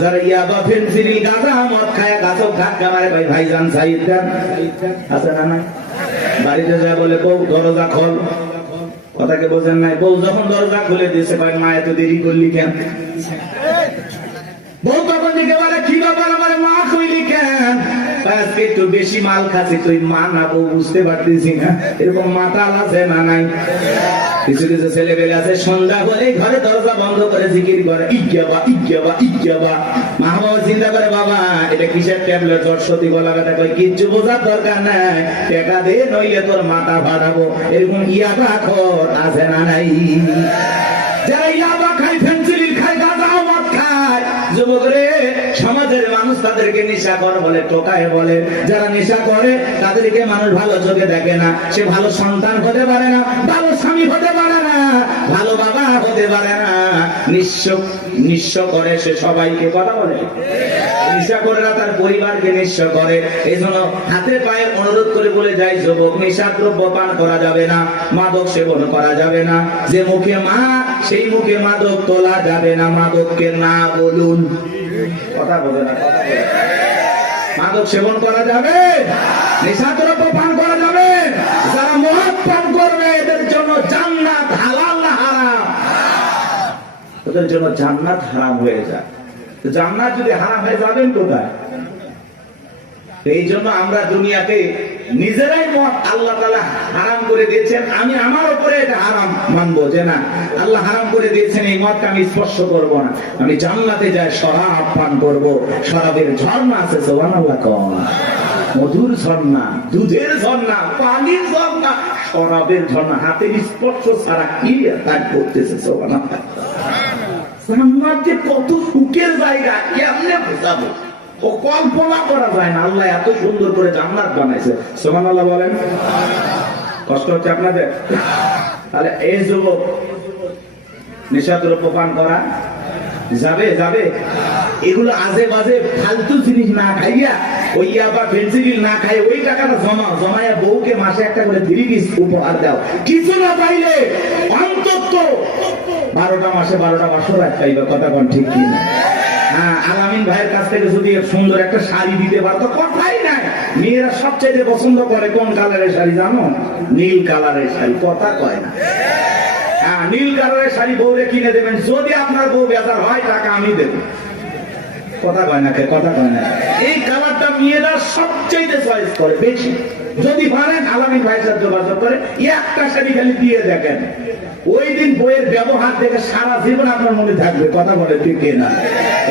যারা ইয়াবা ফেন্সিডিল গাঁজা মদ খায় গাছক ধাক্কা মারে ভাই ভাইজান সাইদ দেন আছে না না বাড়িতে যায় বলে বউ দরজা খোল কথাকে বোঝেন নাই বউ যখন দরজা খুলে দিয়েছে ভাই মা এত দেরি করলি কেন বউ তখন দিকে বলে কি ব্যাপার আমার মা কইলি কেন আজকে একটু বেশি মাল খাচ্ছি তুই মা না বউ বুঝতে পারতেছি না এরকম মাতাল আছে না নাই কিছু কিছু ছেলে পেলে আছে সন্ধ্যা হলে ঘরে দরজা বন্ধ করে জিকির করে ইজ্ঞাবা ইজ্ঞাবা ইজ্ঞাবা মা বাবা চিন্তা করে বাবা এটা কিসের ট্যাবলেট দর্শতি বলা কথা কই কিচ্ছু বোঝার দরকার নাই টাকা দে নইলে তোর মাথা ফাটাবো এরকম ইয়াবা খোর আছে না নাই যারা ইয়াবা খায় ফেন্সিডিল খায় গাঁজা মদ খায় যুবক রে সমাজের মানুষ তাদেরকে নেশাখোর বলে টোকায় বলে যারা নেশা করে তাদেরকে মানুষ ভালো চোখে দেখে না সে ভালো সন্তান হতে পারে না ভালো স্বামী হতে পারে না ভালো বাবা হতে পারে না নিঃস্ব করে সে সবাইকে কথা বলে নেশা করে না তার পরিবারকে নিঃস্ব করে এই জন্য হাতে পায়ে অনুরোধ করে বলে যায় যুবক নেশাদ্রব্য পান করা যাবে না মাদক সেবন করা যাবে না যে মুখে মা সেই মুখে মাদক তোলা যাবে না মাদককে না বলুন কথা বলে না মাদক সেবন করা যাবে নেশাদ্রব্য পান করা যাবে যারা মদ পান করবে এদের জন্য জান্নাত হালাল না হারাম ওদের জন্য জান্নাত হারাম হয়ে যায় জান্নাত যদি হারাম হয়ে যাবেন কোথায় এই জন্য আমরা দুনিয়াতে নিজেরাই মদ আল্লাহ তাআলা হারাম করে দিয়েছেন আমি আমার উপরে এটা হারাম মানবো যে না আল্লাহ হারাম করে দিয়েছেন এই মদকে আমি স্পর্শ করব না আমি জান্নাতে যাই শরাব পান করব শরাবের ঝর্ণা আছে সুবহানাল্লাহ কোন মধুর ঝর্ণা দুধের ঝর্ণা পানির ঝর্ণা শরাবের ঝর্ণা হাতের স্পর্শ ছাড়া কি তাই করতেছে সুবহানাল্লাহ জান্নাত যে কত সুখের জায়গা কেমনে বোঝাবো ও কল্পনা করা যায় না আল্লাহ এত সুন্দর করে জান্নাত বানাইছে সুবহানাল্লাহ বলেন কষ্ট হচ্ছে আপনাদের তাহলে এই যুবক নেশাদ্রব্য পান করা যাবে যাবে এগুলো আজে বাজে ফালতু জিনিস না খাইয়া ওই ইয়াবা ফেন্সিডিল না খাই ওই টাকাটা জমায়া বউকে মাসে একটা করে 3 পিস উপহার দাও কিছু না পাইলে অন্তত 12টা মাসে 12টা বছর খাইবা কথা কোন ঠিক কি না আলামিন ভাইয়ের কাছ থেকে যদি সুন্দর একটা শাড়ি দিতে পারতো কথাই নাই মেয়েরা সবচেয়ে পছন্দ করে কোন কালারের শাড়ি জানো নীল কালারের শাড়ি কথা কয় না নীল কালারের শাড়ি বউরে কিনে দেবেন যদি আপনার বউ বেজার হয় টাকা আমি দেবো কথা কয় না কথা কয় না এই কালারটা মেয়েরা সবচেয়ে চয়েস করে বেশি যদি পারেন আলামিন ভাইয়ের সাথে যোগাযোগ করে একটা শাড়ি খালি দিয়ে দেখেন ওই দিন বইয়ের ব্যবহার দেখে সারা জীবন আপনার মনে থাকবে কথা বলে ঠিক না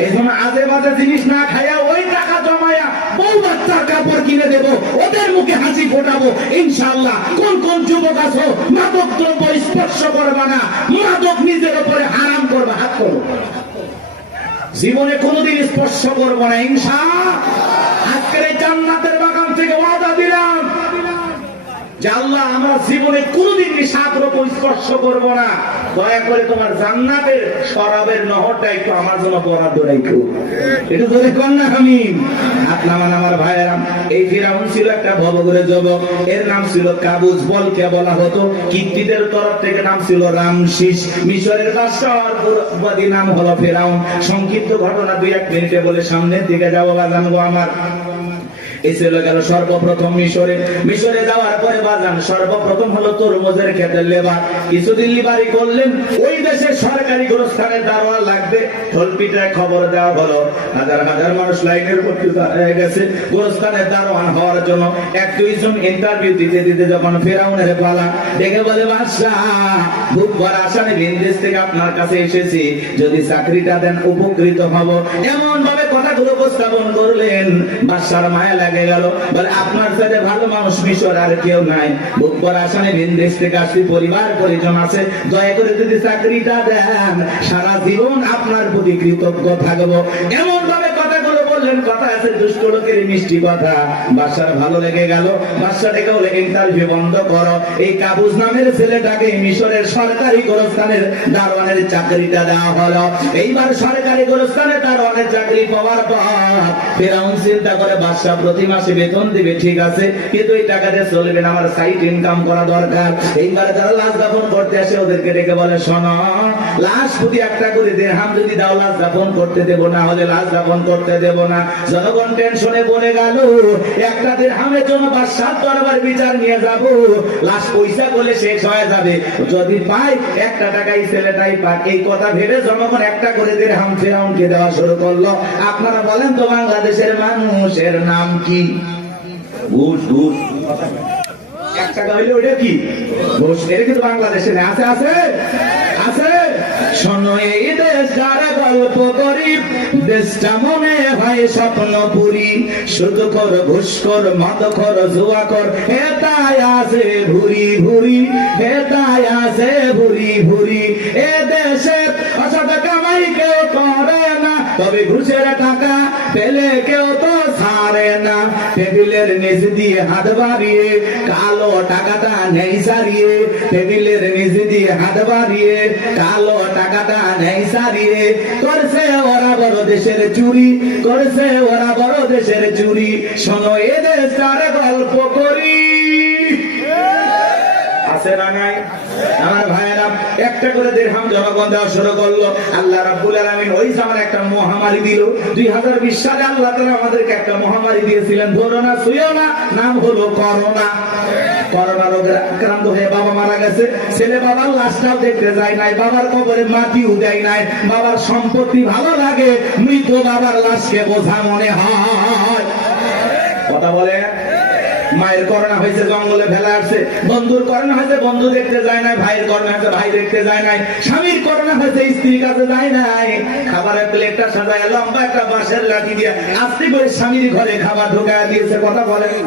এই জন্য আজে বাজে জিনিস না খাইয়া ওই টাকা জমায়া বউ বাচ্চার কাপড় কিনে দেবো ওদের মুখে হাসি ফোটাবো ইনশাআল্লাহ কোন কোন যুবক আছো মাদক দ্রব্য স্পর্শ করবা না মাদক নিজের উপরে হারাম করবে হাত করো জীবনে কোনোদিন স্পর্শ করবো না ইনশাআল্লাহ আজকের এই জান্নাতের বাগান থেকে ওয়াদা দিলাম যে আল্লাহ আমরা জীবনে কোনদিন নেশাদ্রব্য স্পর্শ করব না দয়া করে তোমার জান্নাতের শরাবের নহরটা একটু আমার জন্য বরাদ্দ রাখো একটু জোরে কর না আমিন আপনার আমার ভাইয়েরা এই ফিরাউন ছিল একটা ভবঘুরে যুবক এর নাম ছিল কাবুজ বলকে বলা হতো কিত্তিদের তরফ থেকে নাম ছিল রামসিস মিশরের বাদশাহর পুরোবাদী নাম হলো ফিরাউন সংক্ষিপ্ত ঘটনা 2-1 মিনিটে বলে সামনের দিকে যাবো বা জানবো আমার এই ছিল গেল সর্বপ্রথম মিশরে যাওয়ার পরে বাজান সর্বপ্রথম হলো তরমুজের ক্ষেতের লেবার কিছুদিন লিবারি করলেন ওই দেশের সরকারি গোরস্থানের দারোয়ান লাগবে ঢোলপিটায় খবর দেওয়া হলো হাজার হাজার মানুষ লাইনের ভর্তি হয়ে গেছে গোরস্থানের দারোয়ান হওয়ার জন্য 1-2 জন ইন্টারভিউ দিতে দিতে যখন ফেরাউনের পালা ডেকে বলে বাদশাহ বুক ভরা আসামে ভিন দেশ থেকে আপনার কাছে এসেছি যদি চাকরিটা দেন উপকৃত হব এমন ভাবে কথাগুলো উপস্থাপন করলেন বাদশার মায়া লাগে গেল বলে আপনার সাথে ভালো মানুষ মিশর আর কেউ নাই বুক ভরা আসামে ভিন দেশ থেকে আসছি পরিবার পরিজন আছে দয়া করে যদি চাকরিটা দেন সারা জীবন আপনার প্রতি কৃতজ্ঞ থাকবো এমন ভাবে কথাগুলো বললেন কথা আছে দুষ্ট লোকের মিষ্টি কথা। বাদশার ভালো লেগে গেল, বাদশা ডেকেও লেগে ইন্টারভিউ বন্ধ করো, এই কাবুস নামের ছেলেটাকে মিশরের সরকারি গোরস্থানের দারোয়ানের চাকরিটা দেওয়া হলো। এইবার সরকারি গোরস্থানে দারোয়ানের চাকরি পাওয়ার পর ফেরাউন চিন্তা করে বাদশা প্রতি মাসে বেতন দিবে, ঠিক আছে, কিন্তু এই টাকা দিয়ে চলবে না, আমার সাইড ইনকাম করা দরকার। এইবার যারা লাশ দাফন করতে আসে ওদেরকে ডেকে বলে, শোনো, লাশ প্রতি একটা করে দিরহাম যদি দাও লাশ দাফন করতে দেবো, না হলে লাশ দাফন করতে দেবো না। জনগণ টেনশনে পড়ে গেল, একটা দিরহামের জন্য বাদশার দরবার বিচার নিয়ে যাব, লাশ পয়সা করলে শেষ হয়ে যাবে, যদি পাই একটা টাকাই ছেলেটাই পাক। এই কথা ভেবে জনগণ একটা করে দিরহাম ফেরাউনকে দেওয়া শুরু করলো। আপনারা বলেন তো বাংলাদেশের মানুষের নাম কি? ঘুষ। ঘুষ এক টাকা হইলে ওইটা কি? ঘুষ। এটা কিন্তু বাংলাদেশে আছে আছে আছে। শোনো, এই দেশ যারা গল্প করি, দেশটা মনে হয় স্বপ্নপুরী, শুধু কর ঘুষ কর মদ কর জুয়া কর, হেতায় আছে ভুরি ভুরি, হেতায় আছে ভুরি ভুরি। এ দেশে অসৎ কামাই কেউ করে না, তবে ঘুষের টাকা পেলে কেউ তো ছাড়ে না। টেবিলের নিচ দিয়ে হাত বাড়িয়ে কালো টাকাটা নেই সারিয়ে, টেবিলের নিচ দিয়ে হাত বাড়িয়ে কালো টাকাটা নেই সারিয়ে, করছে ওরা বড় দেশের চুরি, করছে ওরা বড় দেশের চুরি। শোনো, এ দেশটার গল্প করি, আছে না নাই? আমার ভাইয়েরা, একটা করে দিরহাম জনগণ দেওয়া শুরু করলো। আল্লাহ রাব্বুল আলামিন ওই সময় একটা মহামারী দিল। 2020 সালে আল্লাহ তাআলা আমাদেরকে একটা মহামারী দিয়েছিলেন, ধরো না ছুঁয়ো না, নাম হলো করোনা। করোনা রোগে আক্রান্ত হয়ে বাবা মারা গেছে, ছেলে বাবার লাশটাও দেখতে যায় নাই, বাবার কবরে মাটিও দেয় নাই। বাবার সম্পত্তি ভালো লাগে, মৃত বাবার লাশকে বোঝা মনে হয়। কথা বলে। মায়ের করোনা হয়েছে, জঙ্গলে ফেলা আসছে। বন্ধুর করোনা হয়েছে, বন্ধু দেখতে যায় নাই। ভাইয়ের করোনা হয়েছে, ভাই দেখতে যায় নাই। স্বামীর করোনা হয়েছে, স্ত্রীর কাছে যায় নাই। খাবারের প্লেটটা সাজায় লম্বা একটা বাঁশের লাঠি দিয়ে আস্তে করে স্বামীর ঘরে খাবার ঢোকায় দিয়েছে। কথা বলেন।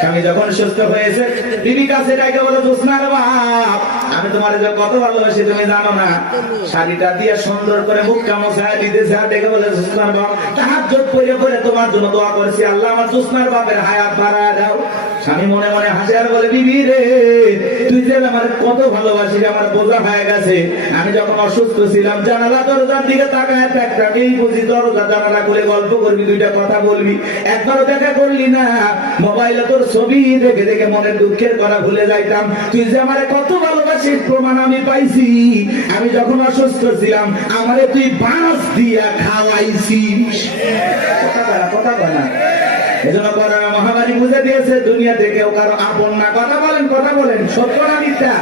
স্বামী যখন সুস্থ হয়েছে, বিবি কাছে ডাকে বলে, জোসনার বাপ, আমি তোমার কত ভালোবাসি তুমি জানো না। শাড়িটা দিয়ে সুন্দর করে মুখটা মোছায় দিতেছে, আর ডেকে বলে, জোসনার বাপ, তাহাজ্জুদ পড়ে পড়ে তোমার জন্য দোয়া করেছি, আল্লাহ আমার জোসনার বাপের হায়াত বাড়ায় দাও। স্বামী মনে মনে হাসে আর বলে, বিবি রে, তুই যে আমার কত ভালোবাসি, আমার বোঝা হয়ে গেছে। আমি যখন অসুস্থ ছিলাম, জানালা দরজার দিকে তাকায় একটা মেয়ে বুঝি, দরজা জানালা করে গল্প করবি, দুইটা কথা বলবি, একবারও দেখা করলি না। মোবাইলে তোর ছবি দেখে দেখে মনের দুঃখের কথা ভুলে যাইতাম। তুই যে আমার কত ভালোবাসিস প্রমাণ আমি পাইছি। আমি যখন অসুস্থ ছিলাম, আমারে তুই বাঁশ দিয়া খাওয়াইছিস। কথা বলে না। এজন্য করোনা মহামারী বুঝে দিয়েছে, দুনিয়াতে কেউ কারো আপন না। কথা বলেন, কথা বলেন, সত্য না মিথ্যা?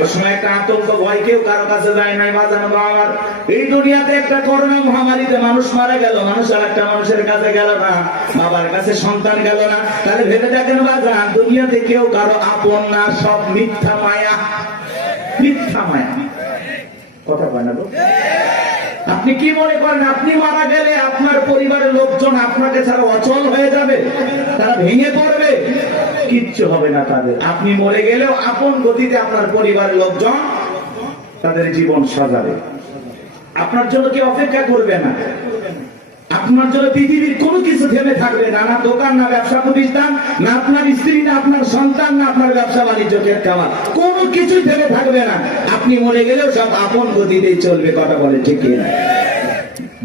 ওই সময় একটা আতঙ্ক, ভয়, কেউ কারো কাছে যায় নাই। বাজানো আমার এই দুনিয়াতে একটা করোনা মহামারীতে মানুষ মারা গেল, মানুষ আর একটা মানুষের কাছে গেল না, বাবার কাছে সন্তান গেল না। তাহলে ভেবে দেখেন বাজান, দুনিয়াতে কেউ কারো আপন না, সব মিথ্যা মায়া, মিথ্যা মায়া। কথা বলে না? আপনি কি মনে করেন আপনি মারা গেলে আপনার পরিবারের লোকজন আপনাকে ছাড়া অচল হয়ে যাবে, তারা ভেঙে পড়বে? কিচ্ছু হবে না তাদের। আপনি মরে গেলেও আপন গতিতে আপনার পরিবারের লোকজন তাদের জীবন সাজাবে, আপনার জন্য কেউ অপেক্ষা করবে না। আপনার জন্য পৃথিবীর কোনো কিছু থেমে থাকবে না, না দোকান, না ব্যবসা প্রতিষ্ঠান, না আপনার স্ত্রী, না আপনার সন্তান, না আপনার ব্যবসা বাণিজ্য, খাবার, কোনো কিছুই থেমে থাকবে না। আপনি মরে গেলেও সব আপন গতিতেই চলবে। কথা বলে ঠিক না?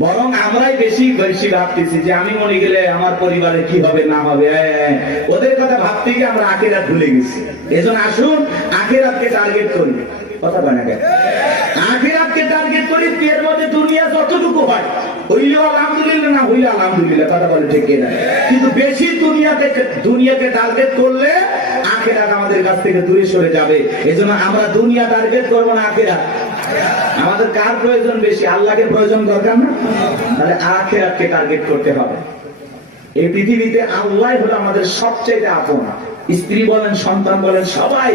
বরং আমরাই বেশি বেশি ভাবতেছি যে আমি মরে গেলে আমার পরিবারে কি হবে না হবে, ওদের কথা ভাবতে গিয়ে আমরা আখিরাত ভুলে গেছি। এজন্য আসুন আখিরাতকে টার্গেট করি। কথা বলে না? আখিরাতকে টার্গেট করি। এর মধ্যে দুনিয়া যতটুকু হয় হইলেও আলহামদুলিল্লাহ, না হইলে আলহামদুলিল্লাহ। কথা বলে ঠিক না? কিন্তু বেশি দুনিয়াকে টার্গেট করলে আখিরাত আমাদের কাছ থেকে দূরে সরে যাবে। এজন্য আমরা দুনিয়া টার্গেট করবো না, আখিরাত। আমাদের কার প্রয়োজন বেশি? আল্লাহকে প্রয়োজন দরকার না? তাহলে আখিরাতকে টার্গেট করতে হবে। এই পৃথিবীতে আল্লাহ হলো আমাদের সবচেয়ে আপন। স্ত্রী বলেন, সন্তান বলেন, সবাই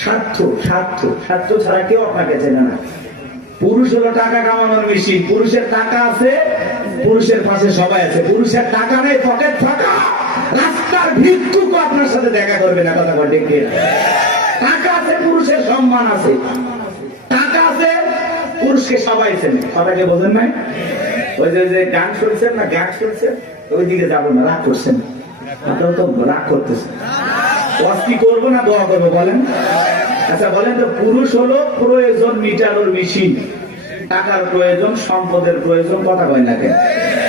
স্বার্থ, স্বার্থ, স্বার্থ ছাড়া কেউ আপনাকে চেনে না। পুরুষ হলো টাকা কামানোর মেশিন। পুরুষের টাকা আছে, পুরুষের পাশে সবাই আছে। পুরুষের টাকা নেই, পকেট ফাঁকা, রাস্তার ভিক্ষুক আপনার সাথে দেখা করবে না। কথা বলে ঠিক না? টাকা আছে, পুরুষের সম্মান আছে। টাকা আছে, পুরুষকে সবাই চেনে। কথাকে বোঝেন নাই? ওই যে গান শুনছেন না, গান শুনছেন, ওইদিকে যাবো না, রাগ করছেন, আপনারা তো রাগ করতেছেন। কি করবো না দোয়া করবো বলেন? আচ্ছা বলেন তো, পুরুষ হলো প্রয়োজন মিটানোর মেশিন, টাকার প্রয়োজন, সম্পদের প্রয়োজন, কথা কয় না কেন?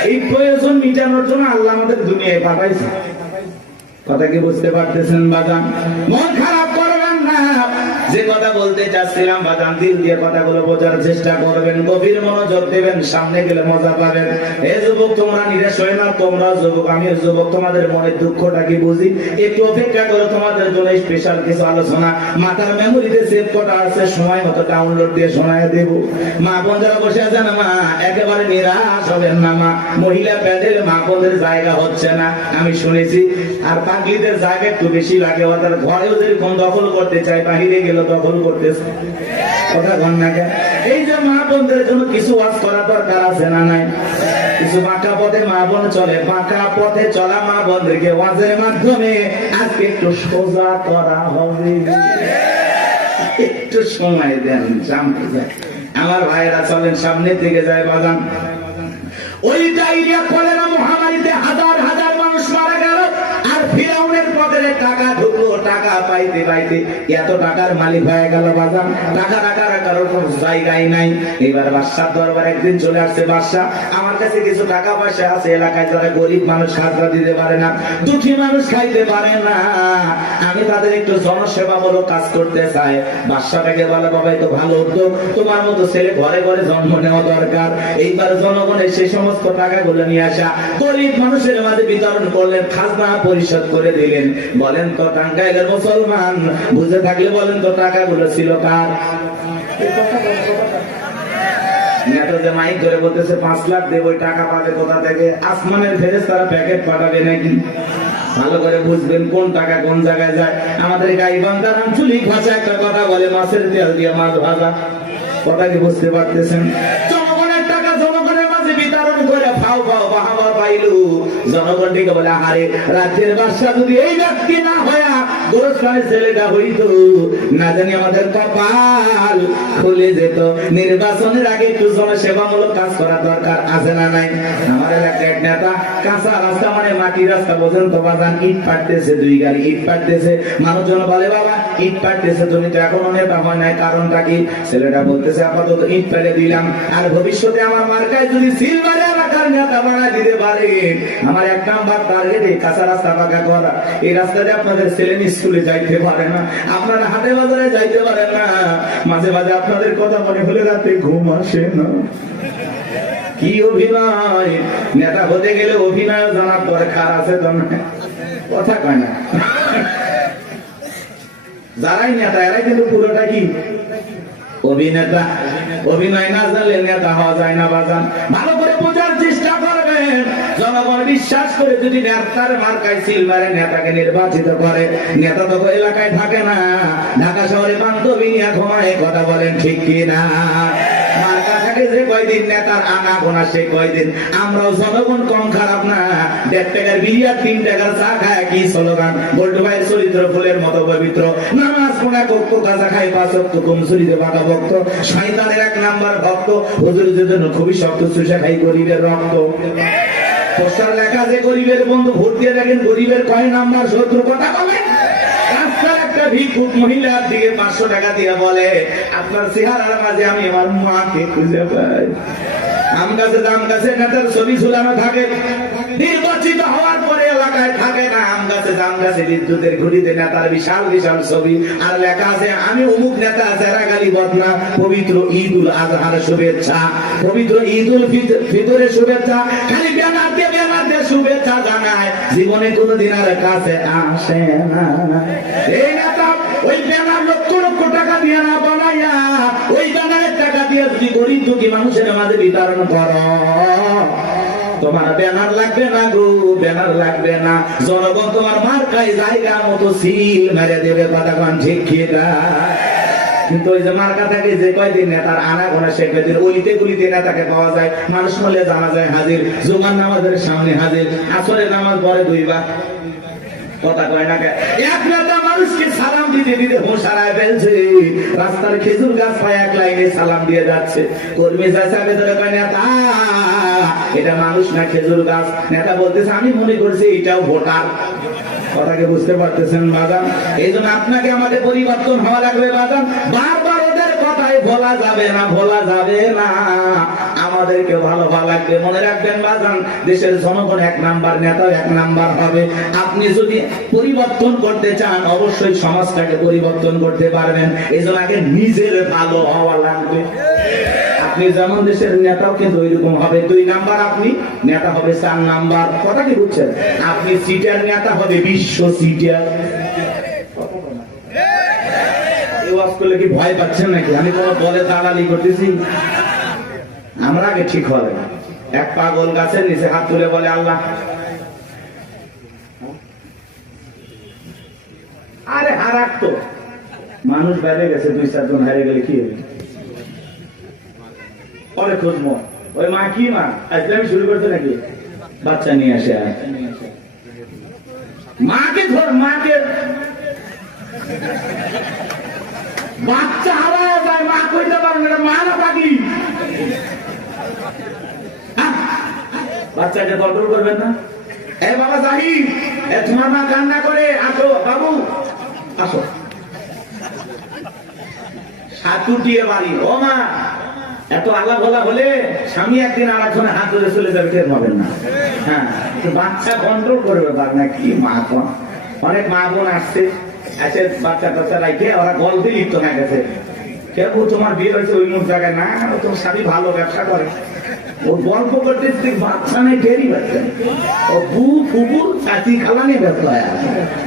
এই প্রয়োজন মিটানোর জন্য আল্লাহ আমাদের দুনিয়ায় পাঠাইছে। কথা কি বুঝতে পারতেছেন বাজান? মন খারাপ করবেন না, যে কথা বলতে চাচ্ছিলাম বাজান, দিল দিয়ে কথাগুলো বোঝার চেষ্টা করবেন, গভীর মনোযোগ দেবেন, সামনে গেলে মজা পাবেন। হে যুবক, তোমরা নিরাশ হয় না, তোমরা যুবক, আমিও যুবক, তোমাদের মনের দুঃখটা কি বুঝি। একটু অপেক্ষা করো, তোমাদের জন্য স্পেশাল কিছু আলোচনা মাথার মেমোরিতে সেভ করা আছে, সময় মতো ডাউনলোড দিয়ে শোনায় দেব। মা বোন যারা বসে আছে না, মা একেবারে নিরাশ হবেন না মা। মহিলা প্যান্ডেলে মা বোনদের জায়গা হচ্ছে না, আমি শুনেছি, আর পাগলিদের জায়গা একটু বেশি লাগে। ওদের ঘরেও যেরকম দখল করতে চায়, বাহিরে গেলে দখল করতেছে, কথা কন না কেন? এই যে মা বোনদের জন্য কিছু ওয়াজ করা দরকার আছে না নাই? কিছু বাঁকা পথে মা বোন চলে, বাঁকা পথে চলা মা বোনদেরকে ওয়াজের মাধ্যমে আজকে একটু সোজা করা হবে। একটু সময় দেন, সামনে যায় আমার ভাইরা, চলেন সামনে থেকে যায় বাগান। ওই ডায়রিয়া কলেরা মহামারীতে হাজার হাজার মানুষ মারা গেল, আর ফিরাউনের পকেটে টাকা ঢুকলো, টাকা পাইতে পাইতে এত টাকার মালিক হয়ে গেল বাজান, টাকা রাখার কারোর কোনো জায়গায় নাই। এবার বাদশার দরবার একদিন চলে আসছে, বাদশাহ আমার কাছে কিছু টাকা পয়সা আছে, এলাকায় যারা গরিব মানুষ খাজনা দিতে পারে না, দুঃখী মানুষ খাইতে পারে না, আমি তাদের একটু জনসেবামূলক কাজ করতে চাই। বাদশাটাকে বলে, বাবা তো ভালো উদ্যোগ, তোমার মতো ছেলে ঘরে ঘরে জন্ম নেওয়া দরকার। এইবার জনগণের সেই সমস্ত টাকাগুলো নিয়ে আসা গরিব মানুষের মাঝে বিতরণ করলেন, খাজনা পরিশোধ করে দিলেন। বলেন তো টাঙ্গাইলের মুসলমান, বুঝে থাকলে বলেন তো টাকাগুলো ছিল কার? নেতা যে মাইক ধরে বলতেছে 5 লাখ দেব, ওই টাকা পাবে কোথা থেকে? আসমানের ফেরেশতারা প্যাকেট পাঠাবে নাকি? ভালো করে বুঝবেন কোন টাকা কোন জায়গায় যায়। আমাদের গাইবান্ধার আঞ্চলিক ভাষা একটা কথা বলে, মাছের তেল দিয়ে মাছ ভাজা। কথা কি বুঝতে পারতেছেন? জনগণের টাকা জনগণের মাঝে বিতরণ করে ফাও ফাও বাহাবা পাইলু, জনগণ থেকে বলে, আরে রাজ্যের বাদশা যদি এই ব্যক্তি না হয়া গোরস্থানের ছেলেটা হইতো, না জানি আমাদের কপাল খুলে যেত। নির্বাচনের আগে একটু জনসেবামূলক কাজ করা দরকার আছে না নাই? আমার এলাকার নেতা কাঁচা রাস্তা মানে মাটি রাস্তা বোঝেন তো বাজান, ইট পাড়তেছে, 2 গাড়ি ইট পাড়তেছে। মানুষজন বলে, বাবা ইট পাড়তেছে, তুমি তো এখনো নেতা হয় নাই, কারণটা কি? ছেলেটা বলতেছে, আপাতত ইট ফেলে দিলাম, আর ভবিষ্যতে আমার মার্কায় যদি সিলভারে এলাকার নেতা বানায় দিতে পারে, আমার 1 নাম্বার টার্গেটে কাঁচা রাস্তা পাকা করা। এই রাস্তাতে আপনাদের ছেলে স্কুলে যাইতে পারে না, আপনারা হাটে বাজারে যাইতে পারেন না, মাঝে মাঝে আপনাদের কথা মনে হলে রাতে ঘুম আসে না। কি অভিনয়! নেতা হতে গেলে অভিনয় জানার দরকার আছে তো না? কথা কয় না। যারাই নেতা এরাই কিন্তু পুরোটা কি অভিনেতা। অভিনয় না জানলে নেতা হওয়া যায় না বাজান। ভালো করে বোঝার চেষ্টা করবেন। জনগণ বিশ্বাস করে যদি নেতার মার্কায় সিলভারে নেতাকে নির্বাচিত করে, নেতা তো এলাকায় থাকে না, ঢাকা শহরে বান্ধবী নিয়ে ঘুমায়। কথা বলেন ঠিক কি না? মার্কা থাকে যে কয়দিন, নেতার আনা গোনা সে কয়দিন। আমরাও জনগণ কম খারাপ না। 1.5 টাকার বিরিয়ার 3 টাকার চা খায় কি স্লোগান? বল্টু ভাইয়ের চরিত্র ফুলের মতো পবিত্র, নামাজ পড়া কক্ষ গাঁজা খাই 5 ওয়াক্ত, কমসুরিতে বাঁকা ভক্ত, শয়তানের 1 নাম্বার ভক্ত, হুজুরদের জন্য খুবই শক্ত, চুষা খাই গরিবের রক্ত। পোস্টার লেখা যে গরিবের বন্ধু, ভোট দিয়ে দেখেন গরিবের কয় নাম্বার শত্রু। কথা বলেন। রাস্তার একটা ভিক্ষুক মহিলার দিকে 500 টাকা দিয়ে বলে, আপনার চেহারার মাঝে আমি আমার মাকে খুঁজে পাই। আম গাছে জাম গাছে নেতার ছবি ঝুলানো থাকে, নির্বাচিত হওয়ার পরে এলাকায় থাকে না। আম গাছে জাম গাছে বিদ্যুতের ঘুড়িতে নেতার বিশাল বিশাল ছবি, আর লেখা আছে আমি অমুক নেতা, যারা গালি বদনা। পবিত্র ঈদ উল আজহার শুভেচ্ছা, পবিত্র ঈদ উল ফিতরের শুভেচ্ছা, খালি ব্যানার দিয়ে শুভেচ্ছা জানায়, জীবনে কোনোদিন আর কাছে আসে না। এই নেতা ওই ব্যানার লক্ষ লক্ষ টাকা দিয়ে না বানাইয়া, ওই ব্যানারের টাকা দিয়ে যদি গরিব দুঃখী মানুষের মাঝে বিতরণ করো, তোমার ব্যানার লাগবে না গো, ব্যানার লাগবে না। জনগণ তোমার মার্কায় জায়গা মতো সিল মেরে দেবে। কথা কন ঠিক কি না? কিন্তু ওই যে মার্কা থাকে যে কয়দিন নেতার আনা গোনা সে কয়দিন, অলিতে গলিতে নেতাকে পাওয়া যায়। মানুষ মলে জানা যায় হাজির, জুমার নামাজের সামনে হাজির, আসরের নামাজ পরে 2 বার। কথা কয় না। এক নেতা মানুষকে সালাম দিতে দিতে হোশ হারায় ফেলছে, রাস্তার খেজুর গাছ পায় 1 লাইনে সালাম দিয়ে যাচ্ছে। কর্মী চাচা ভেতরে কয়, নেতা এটা মানুষ না খেজুর গাছ। নেতা বলতেছে আমি মনে করছি এটাও ভোটার। কথাকে বুঝতে পারতেছেন বাজান? এই জন্য আপনাকে আমাদের পরিবর্তন হওয়া লাগবে বাজান। বারবার ওদের কথায় ভোলা যাবে না, ভোলা যাবে না। আমাদেরকে ভালো ভালো লাগবে। মনে রাখবেন বাজান, দেশের জনগণ এক নাম্বার, নেতাও এক নাম্বার হবে। আপনি যদি পরিবর্তন করতে চান অবশ্যই সমাজটাকে পরিবর্তন করতে পারবেন। এই জন্য আগে নিজের ভালো হওয়া লাগবে। আপনি যেমন দেশের নেতাও কিন্তু ওইরকম হবে। 2 নাম্বার আপনি নেতা হবে 4 নাম্বার। কথা কি বুঝছেন? আপনি সিটার নেতা হবে বিশ্ব সিটার। কি ভয় পাচ্ছেন নাকি? আমি কোন দলে দালালি করতেছি? আমরা আগে ঠিক হবে। এক পাগল গাছের নিচে হাত তুলে বলে আল্লাহ, আরে হারাক তো মানুষ বাইরে গেছে, 2-4 জন হারিয়ে গেলে কি হবে? পরে খুঁজবো ওই মা কি মা আজকে আমি শুরু করতে নাকি বাচ্চা নিয়ে আসে, মাকে ধর, মাকে বাচ্চা হারায় যায়, মা কইতে পারো না, মা না পাগলি। বাচ্চাকে কন্ট্রোল করবেন না। এ বাবা জাহিদ, তোমার মা কান্না করে, আসো বাবু আসো। সাতুটিয়ে বাড়ি, ও মা এত আল্লাহ বলা হলে স্বামী একদিন আর একজনে হাত ধরে চলে যাবে, টের পাবেন না। হ্যাঁ, বাচ্চা কন্ট্রোল করবে না কি মা। অনেক মা বোন আসছে, এসে বাচ্চা টাচ্চা রাখে ওরা গল্পে লিপ্ত হয়ে গেছে। কেউ তোমার বিয়ে হয়েছে ওই মুখ জায়গায় না, তোমার স্বামী ভালো ব্যবসা করে, ও গল্প করতে বাচ্চা নেই, টেরই পাচ্ছে। ও বু ফুবুর চাচি খালা নিয়ে ব্যস্ত হয়।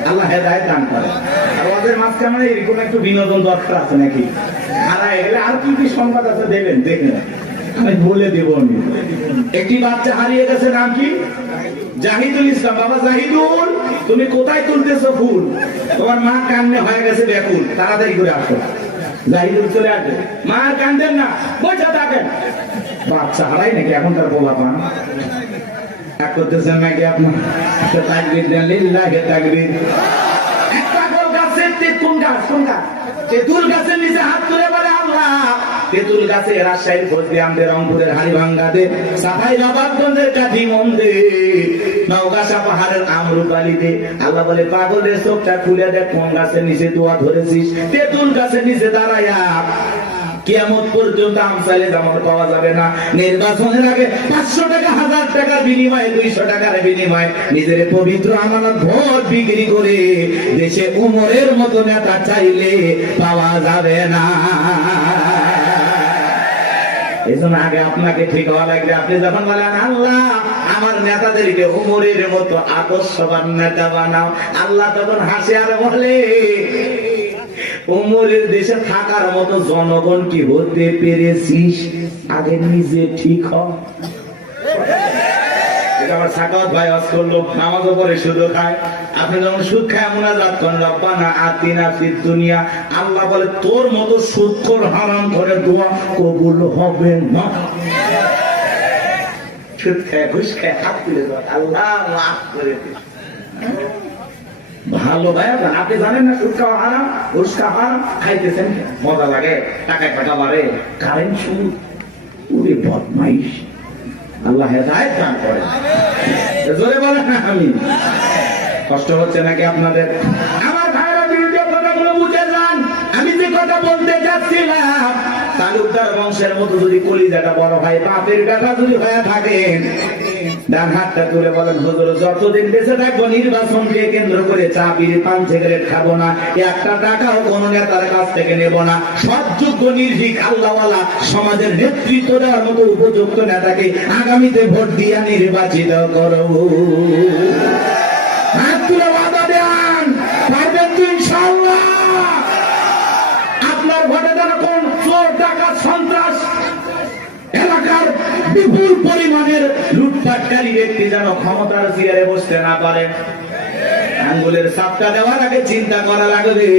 আল্লাহ হেদায়েত দান করে। আর ওদের মাঝখানে এরকম একটু বিনোদন দরকার আছে নাকি? হারায় গেলে আর কি কি সংবাদ আছে দেবেন, দেখেন আমি বলে দেব। একটি বাচ্চা হারিয়ে গেছে, নাম কি? জাহিদুল ইসলাম। বাবা জাহিদুল, তুমি কোথায় তুলতেছো ফুল? তোমার মা কান্নে হয়ে গেছে ব্যাকুল, তাড়াতাড়ি করে আসো। জাহিদুল চলে আসবে, মা কান্দেন না, বসে থাকেন। বাচ্চা হারাই নাকি এখন তার বলা পান এক করতেছেন নাকি আপনার? তাকবীর দেন, লিল্লাহি তাকবীর। একটা গাছের তেঁতুল গাছ, কোন গাছ? তেঁতুল গাছের নিচে হাত তুলে বলে আল্লাহ, তেঁতুল গাছে রাজশাহীর ফজলিয়ামদের, রংপুরের হাড়িভাঙ্গাতে, সাফাই নবাবগঞ্জের কাঠিমন্দে, নওগাঁসা পাহাড়ের আমরুপালিতে। আল্লাহ বলে পাগলের চোখটা খুলে দেখ, কোন গাছের নিচে দোয়া ধরেছিস? তেঁতুল গাছের নিচে দাঁড়াইয়া। কিয়ামত পর্যন্ত আমসালে জামাত পাওয়া যাবে না। নির্বাচনের আগে 500 টাকা, 1000 টাকার বিনিময়ে, 200 টাকার বিনিময়ে নিজের পবিত্র আমানত ভোট বিক্রি করে দেশে উমরের মতো নেতা চাইলে পাওয়া যাবে না। এই জন্য আগে আপনাকে ঠিক হওয়া লাগবে। আপনি যখন বলেন আল্লাহ আমার নেতাদেরকে উমরের মতো আদর্শবান নেতা বানাও, আল্লাহ তখন হাসে আর বলে উমরের দেশে থাকার মতো জনগণ কি হতে পেরেছিস? আগে নিজে ঠিক হ। আমার সাকাওয়াত ভাই আজ করলো, নামাজও পড়ে সুদ খায়। আপনি যখন সুদ খায় মুনাজাত করেন রব্বানা আতিনা ফিদ দুনিয়া, আল্লাহ বলে তোর মতো সুদখোর হারাম করে দোয়া কবুল হবে না। সুদ খায়, ঘুষ খায়, হাত তুলে দেওয়া, আল্লাহ মাফ করে দিন। ভালো ভাই, আপনি জানেন না সুদ খাওয়া হারাম, ঘুষ খাওয়া হারাম, খাইতেছেন মজা লাগে, টাকায় টাকা বাড়ে, কারেন্ট সুদ, ওরে বদমাইশ। আল্লাহ হেদায়েত দান করে। জোরে বলেন না আমি। কষ্ট হচ্ছে নাকি আপনাদের? আমার ভাইরা ভিডিও কথাগুলো বুঝে যান। আমি যে কথা বলতে যাচ্ছিলাম, তালুকদার বংশের মতো যদি কলিজাটা বড় হয়, বাপের বেটা যদি হয়ে থাকেন, ডান হাতটা তুলে বলেন হুজুর যতদিন বেঁচে থাকবো নির্বাচনকে কেন্দ্র করে চা বিড়ি পান সিগারেট খাবো না, 1 টাকাও কোন নেতার কাছ থেকে নেব না। সৎযোগ্য নির্ভীক আল্লাহওয়ালা সমাজের নেতৃত্ব দেওয়ার মতো উপযুক্ত নেতাকে আগামীতে ভোট দিয়া নির্বাচিত করব। হাত তুলে ওয়াদা দেন, পারবেন তো ইনশাআল্লাহ? আপনার ভোটে যেন কোন চোর ডাকাত সন্ত্রাস এলাকার বিপুল পরিমাণের লুটপাটকারী ব্যক্তি যেন ক্ষমতার চেয়ারে বসতে না পারে। আঙ্গুলের সাপটা দেওয়ার আগে চিন্তা করা লাগবে,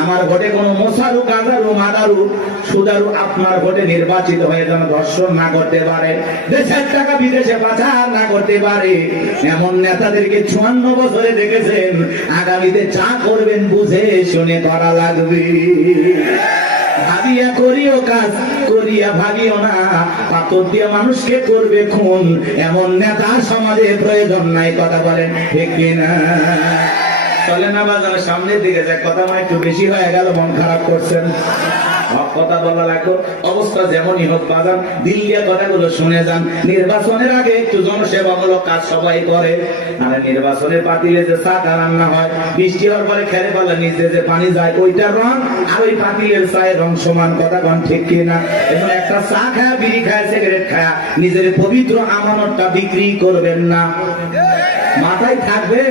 আমার ভোটে কোন মোসারু, গাজারু, মাদারু, সুদারু আপনার ভোটে নির্বাচিত হয়ে যেন ধর্ষণ না করতে পারে, দেশের টাকা বিদেশে পাচার না করতে পারে। এমন নেতাদেরকে 54 বছরে দেখেছেন, আগামীতে যা করবেন বুঝে শুনে করা লাগবে। ভাবিয়া করিও কাজ, করিয়া ভাবিও না পাথর দিয়ে মানুষকে করবে খুন, এমন নেতা সমাজে প্রয়োজন নাই। কথা বলেন ঠিক কিনা? চলে না বাজার সামনের দিকে যায়, কথা মানে একটু বেশি হয়ে গেল, মন খারাপ করছেন। কথা বলা লাগলো, অবস্থা যেমনই হোক বাজান দিল দিয়ে কথাগুলো শুনে যান। নির্বাচনের আগে একটু জনসেবামূলক কাজ সবাই করে, আর নির্বাচনের পাতিলে যে চা রান্না হয়, বৃষ্টি হওয়ার পরে খেলে পালা নিচে যে পানি যায়, ওইটার রং আর ওই পাতিলের চায়ের রং সমান। কথা কন ঠিক কিনা? এখন একটা চা খায়, বিড়ি খায়, সিগারেট খায়, নিজের পবিত্র আমানতটা বিক্রি করবেন না। মাথায় থাকবে।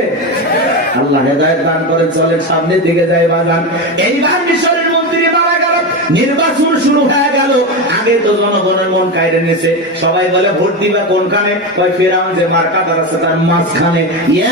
আল্লাহ হেদায়েত দান করেন। চলেন সামনের দিকে যাই বাজান। এইবার মিশরের মন্ত্রী মারা গেল, নির্বাচন শুরু হয়ে গেল। আগে তো জনগণের মন কাইরে নিয়েছে, সবাই বলে ভোট দিবা কোনখানে? কয় ফেরাউন যে মার্কাদার আছে তার মাঝখানে।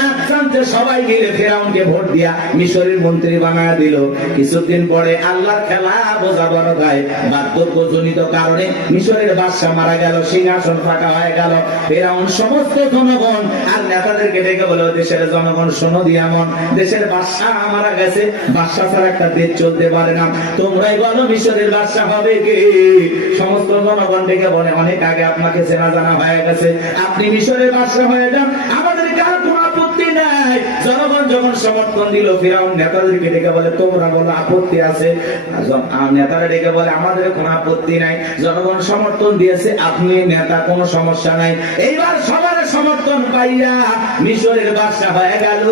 এক প্রান্তে সবাই মিলে ফেরাউনকে ভোট দিয়া মিশরের মন্ত্রী বানায় দিল। কিছুদিন পরে আল্লাহর খেলা বোঝা বড় ভাই, বার্ধক্যজনিত কারণে মিশরের বাদশা মারা গেল, সিংহাসন ফাঁকা হয়ে গেল। ফেরাউন সমস্ত জনগণ আর নেতাদেরকে ডেকে বলে, দেশের জনগণ শোনো দিয়া মন, দেশের বাদশা মারা গেছে, বাদশা ছাড়া একটা দেশ চলতে পারে না, তোমরাই বলো মিশরের বাদশা হবে কে? সমস্ত জনগণ ডেকে বলে, অনেক আগে আপনাকে চেনা জানা হয়ে গেছে, আপনি মিশরের বাদশা হয়ে যান, আমাদের কার কোনো আপত্তি নাই। জনগণ যখন সমর্থন দিল, ফিরাউন নেতাদেরকে ডেকে বলে, তোমরা বলো আপত্তি আছে? নেতারা ডেকে বলে, আমাদের কোনো আপত্তি নাই, জনগণ সমর্থন দিয়েছে, আপনি নেতা, কোনো সমস্যা নাই। এইবার সবার সমর্থন পাইয়া মিশরের বাদশা হয়ে গেল।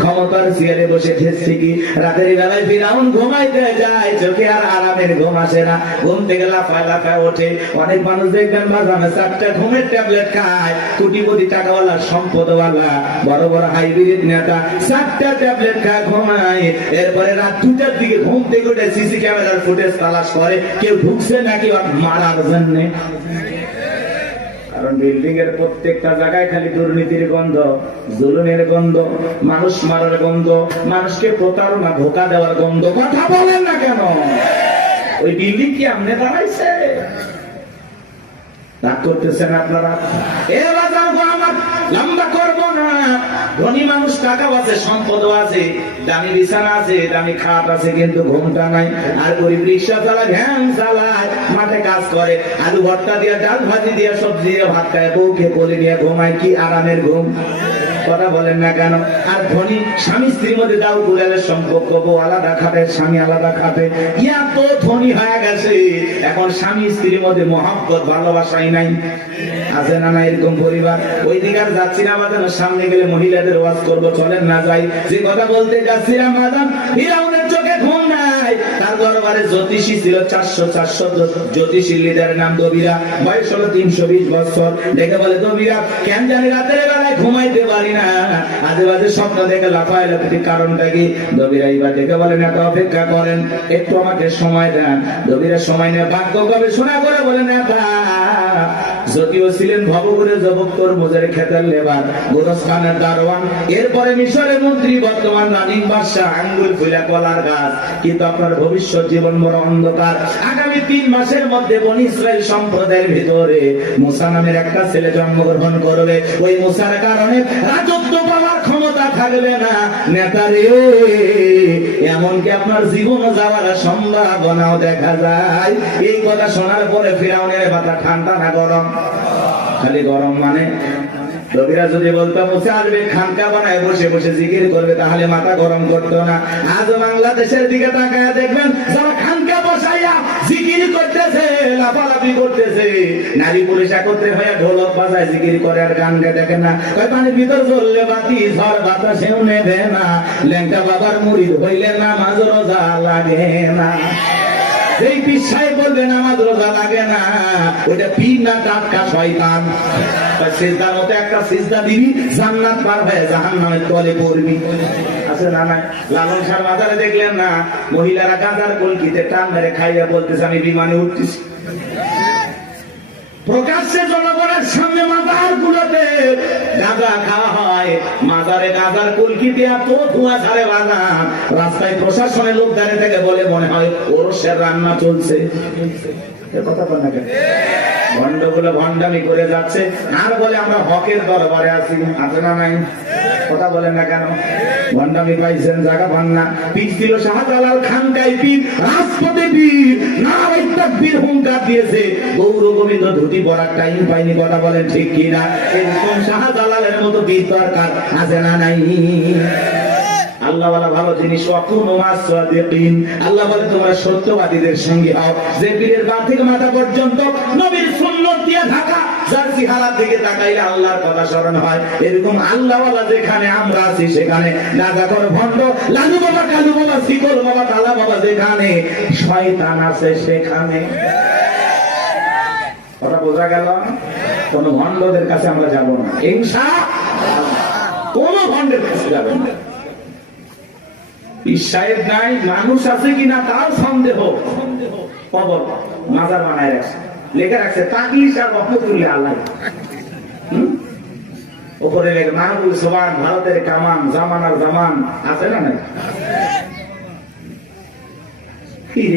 ক্ষমতার চেয়ারে বসে ঠেসছে কি, রাতের বেলায় ফিরাউন ঘুমাইতে যায়, চোখে আর আরামের ঘুম আসে না, ঘুম থেকে লাফায় লাফায় ওঠে। অনেক মানুষ দেখবেন বাজানে 4টা ঘুমের ট্যাবলেট খায়, কোটিপতি টাকাওয়ালা সম্পদওয়ালা বড় বড় হাইব্রিড নেতা 4টা ট্যাবলেট খায়, ঘুমায়। এরপরে রাত 2টার দিকে ঘুম থেকে উঠে সিসি ক্যামেরার ফুটেজ তালাশ করে, কেউ ঢুকছে নাকি মারার জন্য। কারণ বিল্ডিং এর প্রত্যেকটা জায়গায় খালি দুর্নীতির গন্ধ, জুলুমের গন্ধ, মানুষ মারার গন্ধ, মানুষকে প্রতারণা ধোঁকা দেওয়ার গন্ধ। কথা বলেন না কেন? ওই বিল্ডিং কি আমনে দাঁড়াইছে? রাগ করতেছেন আপনারা? এ বাজার গো, আমার লম্বা করবো না। ধনী মানুষ টাকা আছে, সম্পদ আছে, দামি বিছানা আছে, দামি খাট আছে, কিন্তু ঘুমটা নাই। আর গরিব রিক্সা চালায়, ভ্যান চালায়, মাঠে কাজ করে, আলু ভর্তা দিয়ে, ডাল ভাজি দিয়ে, সবজি দিয়ে ভাত খায়, বউকে কোলে নিয়ে ঘুমায়, কি আরামের ঘুম। কথা বলেন না কেন? আর ধনী স্বামী স্ত্রীর মধ্যে দাও কুড়ালের সম্পর্ক, বউ আলাদা খাটে, স্বামী আলাদা খাটে, ইয়া তো ধনী হয়ে গেছে, এখন স্বামী স্ত্রীর মধ্যে মহব্বত ভালোবাসাই নাই। আছে না না এরকম পরিবার? ওই দিকে আর যাচ্ছি না বাজান, সামনে গেলে মহিলাদের ওয়াজ করবো, চলেন না যাই। যে কথা বলতে যাচ্ছিলাম বাজান, ফিরাউনের চোখে ঘুম নাই। তার দরবারে জ্যোতিষী ছিল 400 জ্যোতিষী লিডারের নাম দবিরা, বয়স হলো 320 বছর। দেখে বলে, দবিরা কেন জানি রাতের বেলায় ঘুমাইতে পারি না, আজে বাজে স্বপ্ন দেখে লাফায় লাফি, কারণটা কি? দবিরা এবার দেখে বলেন, একটা অপেক্ষা করেন, একটু আমাকে সময় দেন। দবিরা সময় নিয়ে ভাগ্য গবেষণা করে বলেন, নেতা যদিও ছিলেন ভবঘুরে জবক্তর মোজের খেতের লেবার, গোরস্থানের দারোয়ান, এরপরে মিশরের মন্ত্রী, বর্তমান রানিং বাদশা, আঙ্গুল ফুলা কলার গাছ, কিন্তু আপনার ভবিষ্যৎ জীবন বড় অন্ধকার। আগামী 3 মাসের মধ্যে বনি ইসরাইল সম্প্রদায়ের ভিতরে মুসা নামের একটা ছেলে জন্মগ্রহণ করবে। ওই মুসার কারণে রাজত্ব পাওয়ার ক্ষমতা থাকবে না। নেতারে, এমনকি আপনার জীবন যাওয়ার সম্ভাবনাও দেখা যায়। এই কথা শোনার পরে ফিরাউনের মাথা ঠান্ডা না গরম? খালি গরম। মানে রবিরা যদি বলতাম মুসা আসবে, খানকা বানায় বসে বসে জিকির করবে, তাহলে মাথা গরম করতো না। আজ বাংলাদেশের দিকে তাকায় দেখবেন, যারা খানকা বসাইয়া জিকির করতেছে, লাফালাফি করতেছে, নারী পুলিশ একত্রে হয়ে ঢোলক বাজায় জিকির করে, আর গান গে দেখে না। কয় পানির ভিতর জ্বললে বাতি, ঝড় বাতাসেও নেবে না, ল্যাংটা বাবার মুরিদ হইলে নামাজ রোজা লাগে না। এই পিছায় বলবে নামাজ রোজা লাগে না, ওইটা পীর না টাটকা শয়তান। সিজদার মতো একটা সিজদা দিবি, জান্নাত পার হয়ে জাহান্নামের তলে পড়বি। আছে না নাই? লালন শাহ বাজারে দেখলেন না, মহিলারা গাঁজার কলকিতে টান মেরে খাইয়া বলতেছে, আমি বিমানে উঠতেছি। প্রকাশ্যে জনগণের সামনে মাজার গুলোতে গাঁজা খাওয়া হয়, মাজারে গাঁজার কলকি দিয়া তো ধোঁয়া ছাড়ে বাজান। রাস্তায় প্রশাসনের লোক দাঁড়িয়ে থেকে বলে, মনে হয় ওরসের রান্না চলছে। কথা বল না কেন? ভণ্ডগুলো ভণ্ডামি করে যাচ্ছে আর বলে আমরা হকের দরবারে আছি, আছে না নাই? কথা বলেন না কেন? ভণ্ডামি পাইছেন, জায়গা পান না। পীর ছিল শাহজালাল খানকাই পীর, রাজপথে পীর, নারায়ে তাকবীর হুঙ্কার দিয়েছে, গৌর গোবিন্দ ধুতি পরার টাইম পাইনি। কথা বলেন ঠিক কিনা? এরকম শাহজালালের মতো পীর দরকার আছে না নাই? আল্লাহ ওয়ালা ভালো জিনিস, ওয়াকুনু মাস-সাদিকিন। আল্লাহ বলে তোমরা সত্যবাদীদের সঙ্গে হও। যে পীরের পা থেকে মাথা পর্যন্ত নবীর সুন্নাত দিয়ে ঢাকা, যার চেহারার দিকে তাকাইলে আল্লাহর কথা স্মরণ হয়, এরকম আল্লাহ ওয়ালা যেখানে আমরা আছি সেখানে নাজাকর ভণ্ড, লালু বাবা, কালু বাবা, শিকল বাবা, তালা বাবা যেখানে, শয়তান আছে সেখানে। কথা বোঝা গেল? কোন ভণ্ডদের কাছে আমরা যাব না ইনশাআল্লাহ, কোন ভণ্ডের কাছে যাবেন না। সাহেব নাই, মানুষ আছে কিনা তার সন্দেহ। কবর মাজার বানায় রাখছে, লেখা রাখছে তাকলিশ আর রহমতুল্লাহ আল্লাহ, ওপরে লেখে মাহবুব সোবান, ভারতের কামান, জামানার জামান, আছে না নাই?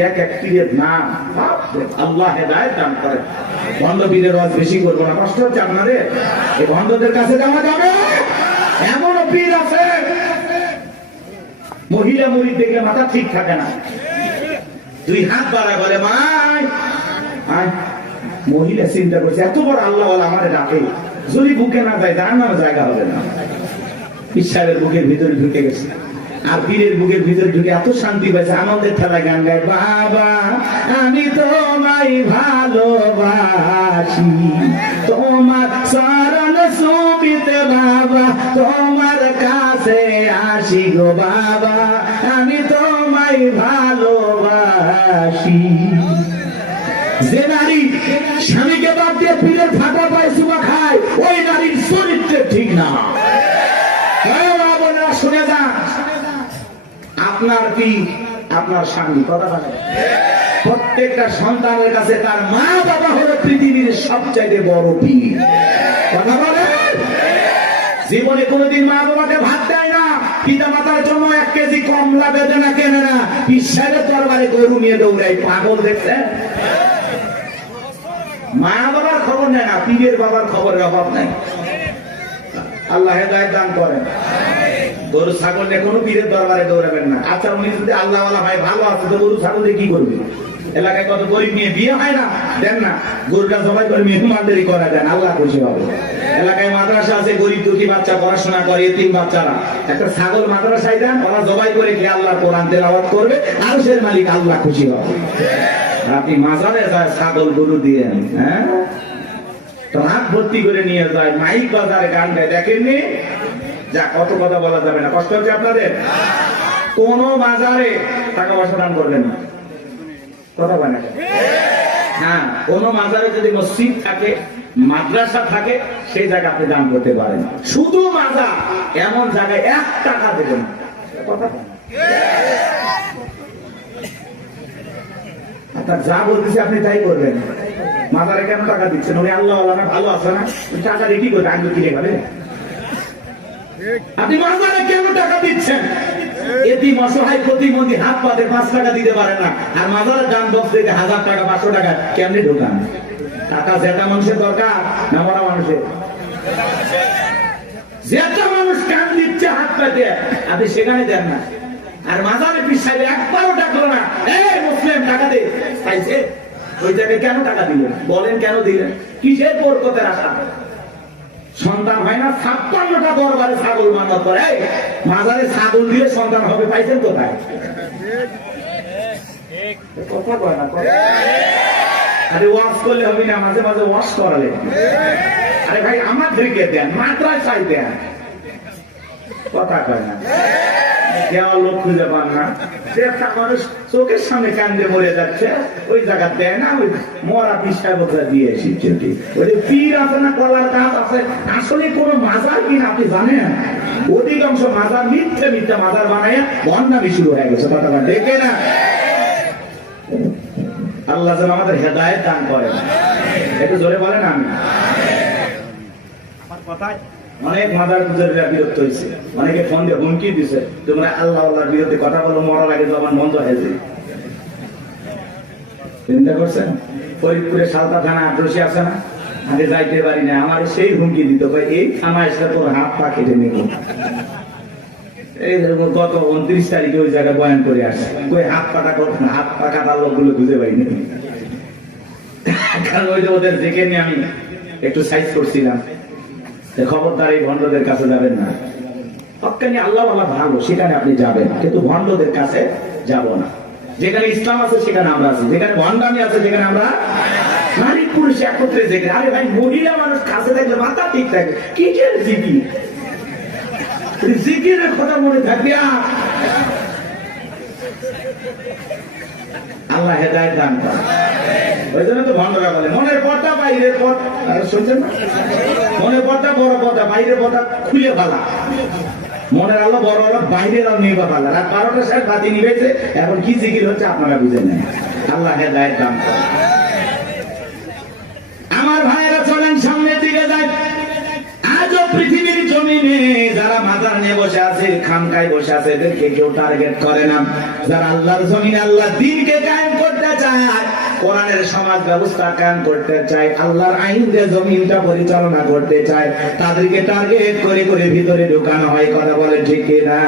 এক এক পীরের নাম, আল্লাহ হেদায়েত দান করে। ভণ্ড পীরের ওয়াজ বেশি করবো না, কষ্ট হচ্ছে আপনাদের। এই ভণ্ডদের কাছে যাওয়া যাবে? এমনও পীর আছে মহিলা মুরিদ দেখলে মাথা ঠিক থাকে না, দুই হাত বাড়ায় বলে মাই। মহিলা চিন্তা করছে এত বড় আল্লাহ আমারে ডাকে, যদি বুকে না যায় তার নামে জায়গা হবে না। পীর সাহেবের বুকের ভিতরে ঢুকে গেছে, আর পীরের বুকের ভিতরে ঢুকে এত শান্তি পাইছে, আনন্দের ঠেলায় গান গায়, বাবা আমি তোমায় ভালোবাসি, তোমার চরণ সুবিতে বাবা, তোমার কাছে আসি গো বাবা, আমি তোমায় ভালোবাসি। যে নারী স্বামীকে বাদ দিয়ে পীরের ফাটা পায় চুমা খায়, ওই নারীর চরিত্র ঠিক না। শুনে যান, আপনার পীর আপনার স্বামী। কথা বলে প্রত্যেকটা সন্তানের কাছে তার মা বাবা হলো পৃথিবীর সবচাইতে বড় পীর। কথা বলে জীবনে কোনোদিন মা বাবাকে ভাত দেয় না, পিতা মাতার জন্য 1 কেজি কমলা বেদনা কেনে না, পীর সাহেবের দরবারে গরু নিয়ে দৌড়ায়। পাগল দেখছেন? মা বাবার খবর নেয় না, পীরের বাবার খবরের অভাব নাই। আল্লাহ হেদায়েত দান করেন। গরু ছাগল নিয়ে কোনো পীরের দরবারে দৌড়াবেন না। আচ্ছা উনি যদি আল্লাহ ওয়ালা ভাই ভালো আছে তো গরু ছাগল দিয়ে কি করবে? এলাকায় কত গরিব নিয়ে বিয়ে হয় না, দেন না, গরুটা জবাই করে মেহমানদারি করা দেন, আল্লাহ খুশি হবে। এলাকায় মাদ্রাসা আছে, গরিব দুঃখী বাচ্চা পড়াশোনা করে, এতিম বাচ্চারা, একটা ছাগল মাদ্রাসায় দেন, ওরা জবাই করে খেয়ে আল্লাহ কোরআন তেলাওয়াত করবে, আরশের মালিক আল্লাহ খুশি হবে। আপনি মাজারে যায় ছাগল গরু দিয়ে, হ্যাঁ রাত ভর্তি করে নিয়ে যায়, মাইক বাজারে গান গায়, দেখেননি? যা কত কথা বলা যাবে না, কষ্ট হচ্ছে আপনাদের। কোন বাজারে টাকা পয়সা দান করবেন না, কথা বলে। হ্যাঁ, কোন মাজারে যদি মসজিদ থাকে, মাদ্রাসা থাকে, সেই জায়গা আপনি দান করতে পারেন। শুধু মাজার এমন জায়গায় 1 টাকা দেবেন, কথা আপনার যা বলতেছি আপনি তাই করবেন। মাজারে কেন টাকা দিচ্ছেন? উনি আল্লাহ না ভালো আছে না, টাকা দিয়ে কি করবে? আগে কিনে খাবে। আপনি মাজারে কেন টাকা দিচ্ছেন? এতিম অসহায় প্রতিবন্ধী হাত পাতে 5 টাকা দিতে পারে না, আর মাজারের দান বক্স থেকে 1000 টাকা 500 টাকা কেমনে ঢোকান? টাকা যেটা মানুষের দরকার না মরা মানুষের? যেটা মানুষ কান দিচ্ছে হাত পাতে, আপনি সেখানে দেন না। আর মাজারে পীর সাহেব একবারও ডাকলো না, এই মুসলিম টাকা দে, চাইছে ওই জায়গায় কেন টাকা দিলেন? বলেন কেন দিলেন? কিসের বরকতের আশা? সন্তান হয় না, 56টা দরবারে ছাগল মানত করে, মাজারে ছাগল দিয়ে সন্তান হবে, পাইছেন কোথায়? কথা কয় না। আরে ওয়াশ করলে হবে না, মাঝে মাঝে ওয়াশ করালে। আরে ভাই আমাদেরকে দেন, মাদ্রাসায় দেন, কথা কয় না। দেওয়ার লোক খুঁজে পান না, যে একটা মানুষ চোখের সামনে কান্দে মরে যাচ্ছে, ওই জায়গা দেয় না, ওই মরা পীর সাহেবরা দিয়ে এসেছে। ওই যে পীর আছে না, কলার গাছ আছে, আসলে কোন মাজার কিনা আপনি জানেন? অধিকাংশ মাজার মিথ্যে মিথ্যে মাজার বানায় বন্যামি শুরু হয়ে গেছে, কথা দেখে না। আল্লাহ যেন আমাদের হেদায়েত দান করেন, একটু জোরে বলেন আমি। আমার কথায় অনেক মাদার পুজোরীরা বিরক্ত হয়েছে, অনেকে ফোন দিয়ে হুমকি দিছে, তোমরা আল্লাহ আল্লাহর বিরুদ্ধে কথা বলো, মরার আগে জবান বন্ধ হয়েছে। চিন্তা করছেন? ফরিদপুরে সালতা থানা আটরশি আছে না, আমি যাইতে পারি না, আমার সেই হুমকি দিত ভাই এই থানা এসে তোর হাত পা কেটে নেব। এই গত 29 তারিখে ওই জায়গায় বয়ান করে আসছে, কই হাত পাটা করতেন, হাত পা কাটার লোকগুলো খুঁজে পাইনি। কারণ ওই যে ওদের দেখে নিয়ে আমি একটু সাইজ করছিলাম, খবরদার এই ভণ্ডদের কাছে যাবেন না। হক্কানি আল্লাহ আল্লাহ ভালো, সেখানে আপনি যাবেন, কিন্তু ভণ্ডদের কাছে যাব না। যেখানে ইসলাম আছে সেখানে আমরা আছি, যেখানে ভণ্ডামি আছে সেখানে আমরা নারী পুরুষ একত্রে যেখানে। আরে ভাই, মহিলা মানুষ কাছে থাকলে মাথা ঠিক থাকে, কি জিকির, জিকিরের কথা মনে থাকবে। আল্লাহ হেদায়েত দান করে। ওই জন্য তো ভণ্ডরা বলে মনের পর্দা বাইরের পর্দা, শুনছেন না, মনের পর্দা বড় পর্দা, বাইরের পর্দা খুলে ফেলা। মনের আলো বড় আলো, বাইরের আলো নিয়ে ফেলা। রাত 12টার সময় বাতি নিবেছে, এখন কি জিকির হচ্ছে আপনারা বুঝে নেন। আল্লাহ হেদায়েত দান করে। আমার ভাইয়েরা চলেন সামনের দিকে যায়। আজও পৃথিবীর জমিনে যারা মাজার নিয়ে বসে আছে, খানকায় বসে আছে, এদেরকে কেউ টার্গেট করে না। যারা আল্লাহর জমিনে আল্লাহ দ্বীনকে কায়েম করতে চায়, কোরআনের সমাজ ব্যবস্থা কায়েম করতে চায়, আল্লাহর আইন দিয়ে জমিনটা পরিচালনা করতে চায়, তাদেরকে টার্গেট করে করে ভিতরে ঢুকানো হয়। কথা বলে ঠিক কিনা?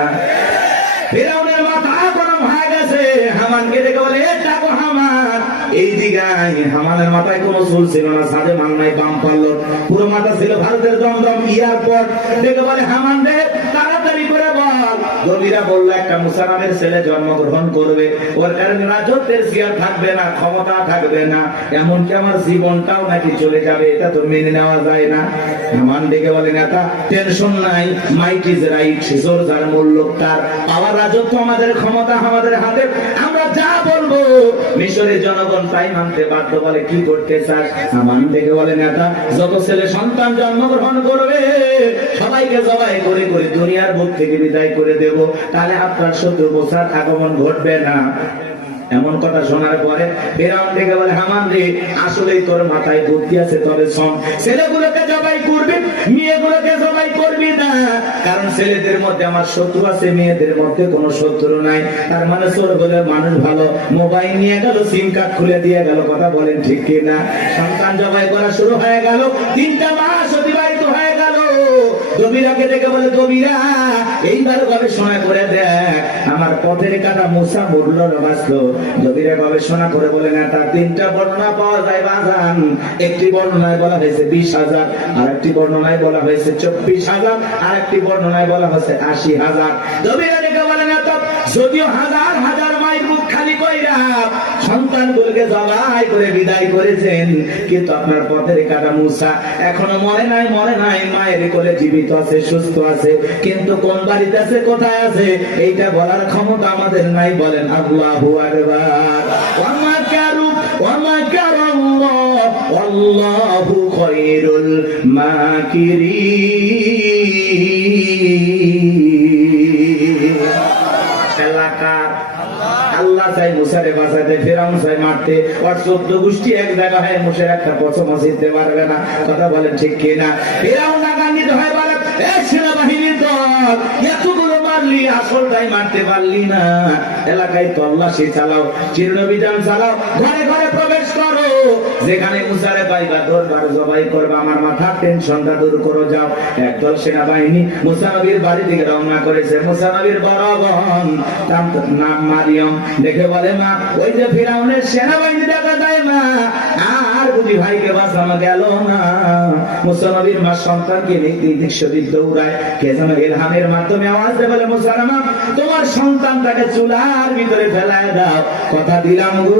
ফিরআউনের মাথা গরম হয়ে গেছে, হামানকে দেখে বলে এ ডাকো হামান, এই দিকে হামানের মাথায় কোনো চুল ছিল না, সাদে মাল নাই, বাম পারলো, পুরো মাথা ছিল ভারতের দমদম এয়ারপোর্ট। দেখে বলে হামান রে তাড়াতাড়ি করে বল। নবীরা বলল একটা মুসা নামের ছেলে জন্মগ্রহণ করবে, ওর কারণে রাজত্বের চেয়ার থাকবে না, ক্ষমতা থাকবে না, এমনকি আমার জীবনটাও নাকি চলে যাবে, এটা তো মেনে নেওয়া যায় না। হামান ডেকে বলে নেতা টেনশন নাই, মাইট ইজ রাইট, জোর যার মূল্য তার, পাওয়ার রাজত্ব আমাদের, ক্ষমতা আমাদের হাতে, আমরা যা বলবো মিশরের জনগণ তাই মানতে বাধ্য। বলে কি করতে চাস? হামান ডেকে বলে নেতা যত ছেলে সন্তান জন্মগ্রহণ করবে সবাইকে জবাই করে করে দুনিয়ার বুক থেকে বিদায় করে দেব, তাহলে আপনার শত্রু মুসার আগমন ঘটবে না। এমন কথা শোনার পরে ফিরআউন ডেকে বলে হামান রে আসলেই তোর মাথায় বুদ্ধি আছে, তবে শোন, ছেলেগুলোকে জবাই করবি, মেয়েগুলোকে জবাই করবি না, কারণ ছেলেদের মধ্যে আমার শত্রু আছে, মেয়েদের মধ্যে কোনো শত্রু নাই। তার মানে চোর বলে মানুষ ভালো, মোবাইল নিয়ে গেল, সিম কার্ড খুলে দিয়ে গেল। কথা বলেন ঠিক কিনা? সন্তান জবাই করা শুরু হয়ে গেল, 3টা মাস অতিবাহিত হয়ে গেল। দবিরাকে দেখে বলে দবিরা এইবার গবেষণা করে দেখ আমার পথের কাটা মুসা মরল না বাঁচলো। দবিরা গবেষণা করে বলে না, তার 3টা বর্ণনা পাওয়া যায় বাজান। একটি বর্ণনায় বলা হয়েছে 20,000, আর একটি বর্ণনায় বলা হয়েছে 24,000, আর একটি বর্ণনায় বলা হয়েছে 80,000। দবিরা দেখে বলে না, তো যদিও হাজার হাজার মায়ের মুখ খালি কইরা সন্তানগুলোকে জবাই করে বিদায় করেছেন, কিন্তু আপনার পথের কাটা মুসা এখনো মরে নাই, মরে নাই, মায়ের কোলে জীবিত আছে, সুস্থ আছে, কিন্তু কোন বাড়িতে আছে, কোথায় আছে, এইটা বলার ক্ষমতা আমাদের নাই। বলেন আল্লাহু আকবার। ওয়া মাকারু ওয়া মাকারাল্লাহ ওয়াল্লাহু খায়রুল মাকিরিন। এলাকার আল্লাহ চাই মুসারে বাঁচাতে, ফিরআউন চাই মারতে, আর 14 গোষ্ঠী এক জায়গা হয় মুসার একটা পছন্দ জিততে পারবে না। কথা বলেন ঠিক কিনা? ফিরআউন আগান্বিত হয় বলে এ সেনাবাহিনীর দল, এতগুলো মারলি, আসলটাই মারতে পারলি না। এলাকায় তল্লাশি চালাও, চিরনবিধান চালাও, ঘরে ঘরে প্রবেশ করো, যেখানে মুসারে পাইবা দরবার জবাই করবা, আমার মাথা টেনশনটা দূর করো। যাও। একদল সেনাবাহিনী মুসা নবীর বাড়ি থেকে রওনা করেছে। মুসা নবীর বড় বোন নাম মারিয়ম দেখে বলে মা, ওই যে ফিরআউনের সেনাবাহিনী দেখা যায় মা, আর বুঝি ভাইকে বাঁচানো গেল না। মুসা নবীর মা সন্তানকে দিক সেদিক দৌড়ায়, কে যেন ইলহামের মাধ্যমে আওয়াজ দেয়, বলে মুসা মা, তোমার সন্তানটাকে চুলার ভিতরে ফেলায় দাও, কথা দিলাম গো,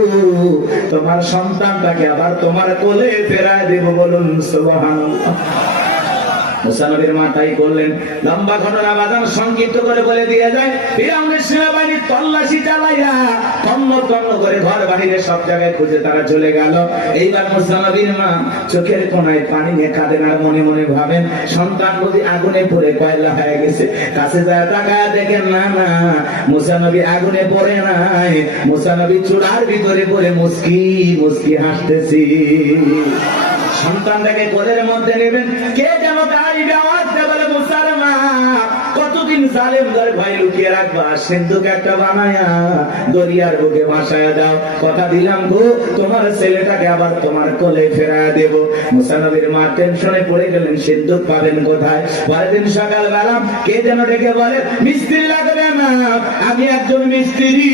তোমার সন্তানটাকে আবার তোমার কোলে ফেরায় দেব। বলুন সুবহানাল্লাহ। মুসা নবীর মা তাই করলেন। লম্বা ঘটনা বাদাম সংক্ষিপ্ত করে বলে দিয়ে যায়, ফিরআউনের সেনাবাহিনী তল্লাশি চালাইয়া তন্ন তন্ন করে ঘর বাহিরে সব জায়গায় খুঁজে তারা চলে গেল। এইবার মুসা নবীর মা চোখের কোনায় পানি নিয়ে কাঁদেন, আর মনে মনে ভাবেন সন্তান বুঝি আগুনে পড়ে কয়লা হয়ে গেছে। কাছে যায় তাকায় দেখেন না না, মুসা নবী আগুনে পড়ে নাই, মুসা নবী চুলার ভিতরে পড়ে মুস্কি মুস্কি হাসতেছি। সন্তানটাকে কোলের মধ্যে নেবেন, কে যেন তাই আওয়াজ দেয়, বলে মুসার মা, কতদিন জালেম ধরে ভাই লুকিয়ে রাখবা, সিন্ধুক একটা বানায়া দরিয়ার বুকে ভাসায়া দাও, কথা দিলাম গো তোমার ছেলেটাকে আবার তোমার কোলে ফেরায়া দেব। মুসা নবীর মা টেনশনে পড়ে গেলেন, সিন্ধুক পাবেন কোথায়? পরের দিন সকালবেলা কে যেন ডেকে বলে, মিস্ত্রি লাগবে না, আমি একজন মিস্ত্রি।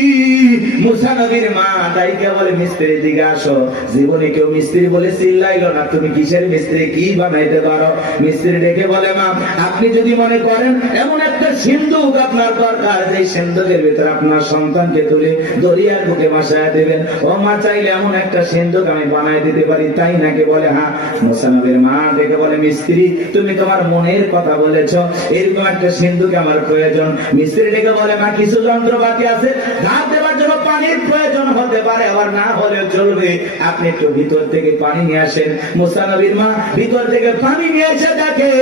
মুসা নবীর মা ডাইকে বলে, মিস্ত্রি দিকে আসো। জীবনে কেউ মিস্ত্রি বলে চিল্লাইলো না, তুমি কিসের মিস্ত্রি, কি বানাইতে পারো? মিস্ত্রি ডেকে বলে, মা আপনি যদি মনে করেন এমন একটা সিন্ধুক আপনার দরকার, যে সিন্ধুকের ভিতরে আপনার সন্তানকে তুলে দরিয়ার বুকে ভাসায়া দেবেন, ও মা চাইলে এমন একটা সিন্ধুক আমি বানাই দিতে পারি, তাই নাকি? বলে হ্যাঁ। মুসা নবীর মা ডেকে বলে, মিস্ত্রি তুমি তোমার মনের কথা বলেছ, এরকম একটা সিন্ধুক আমার প্রয়োজন। মিস্ত্রি ডেকে বলে, মা কিছু যন্ত্রপাতি আছে, ধার দেওয়ার জন্য পানির প্রয়োজন হতে পারে, আবার না হলেও চলবে, আপনি একটু ভিতর থেকে পানি নিয়ে আসেন। মুসা নবীর মা ভিতর থেকে পানি নিয়ে এসে দেখে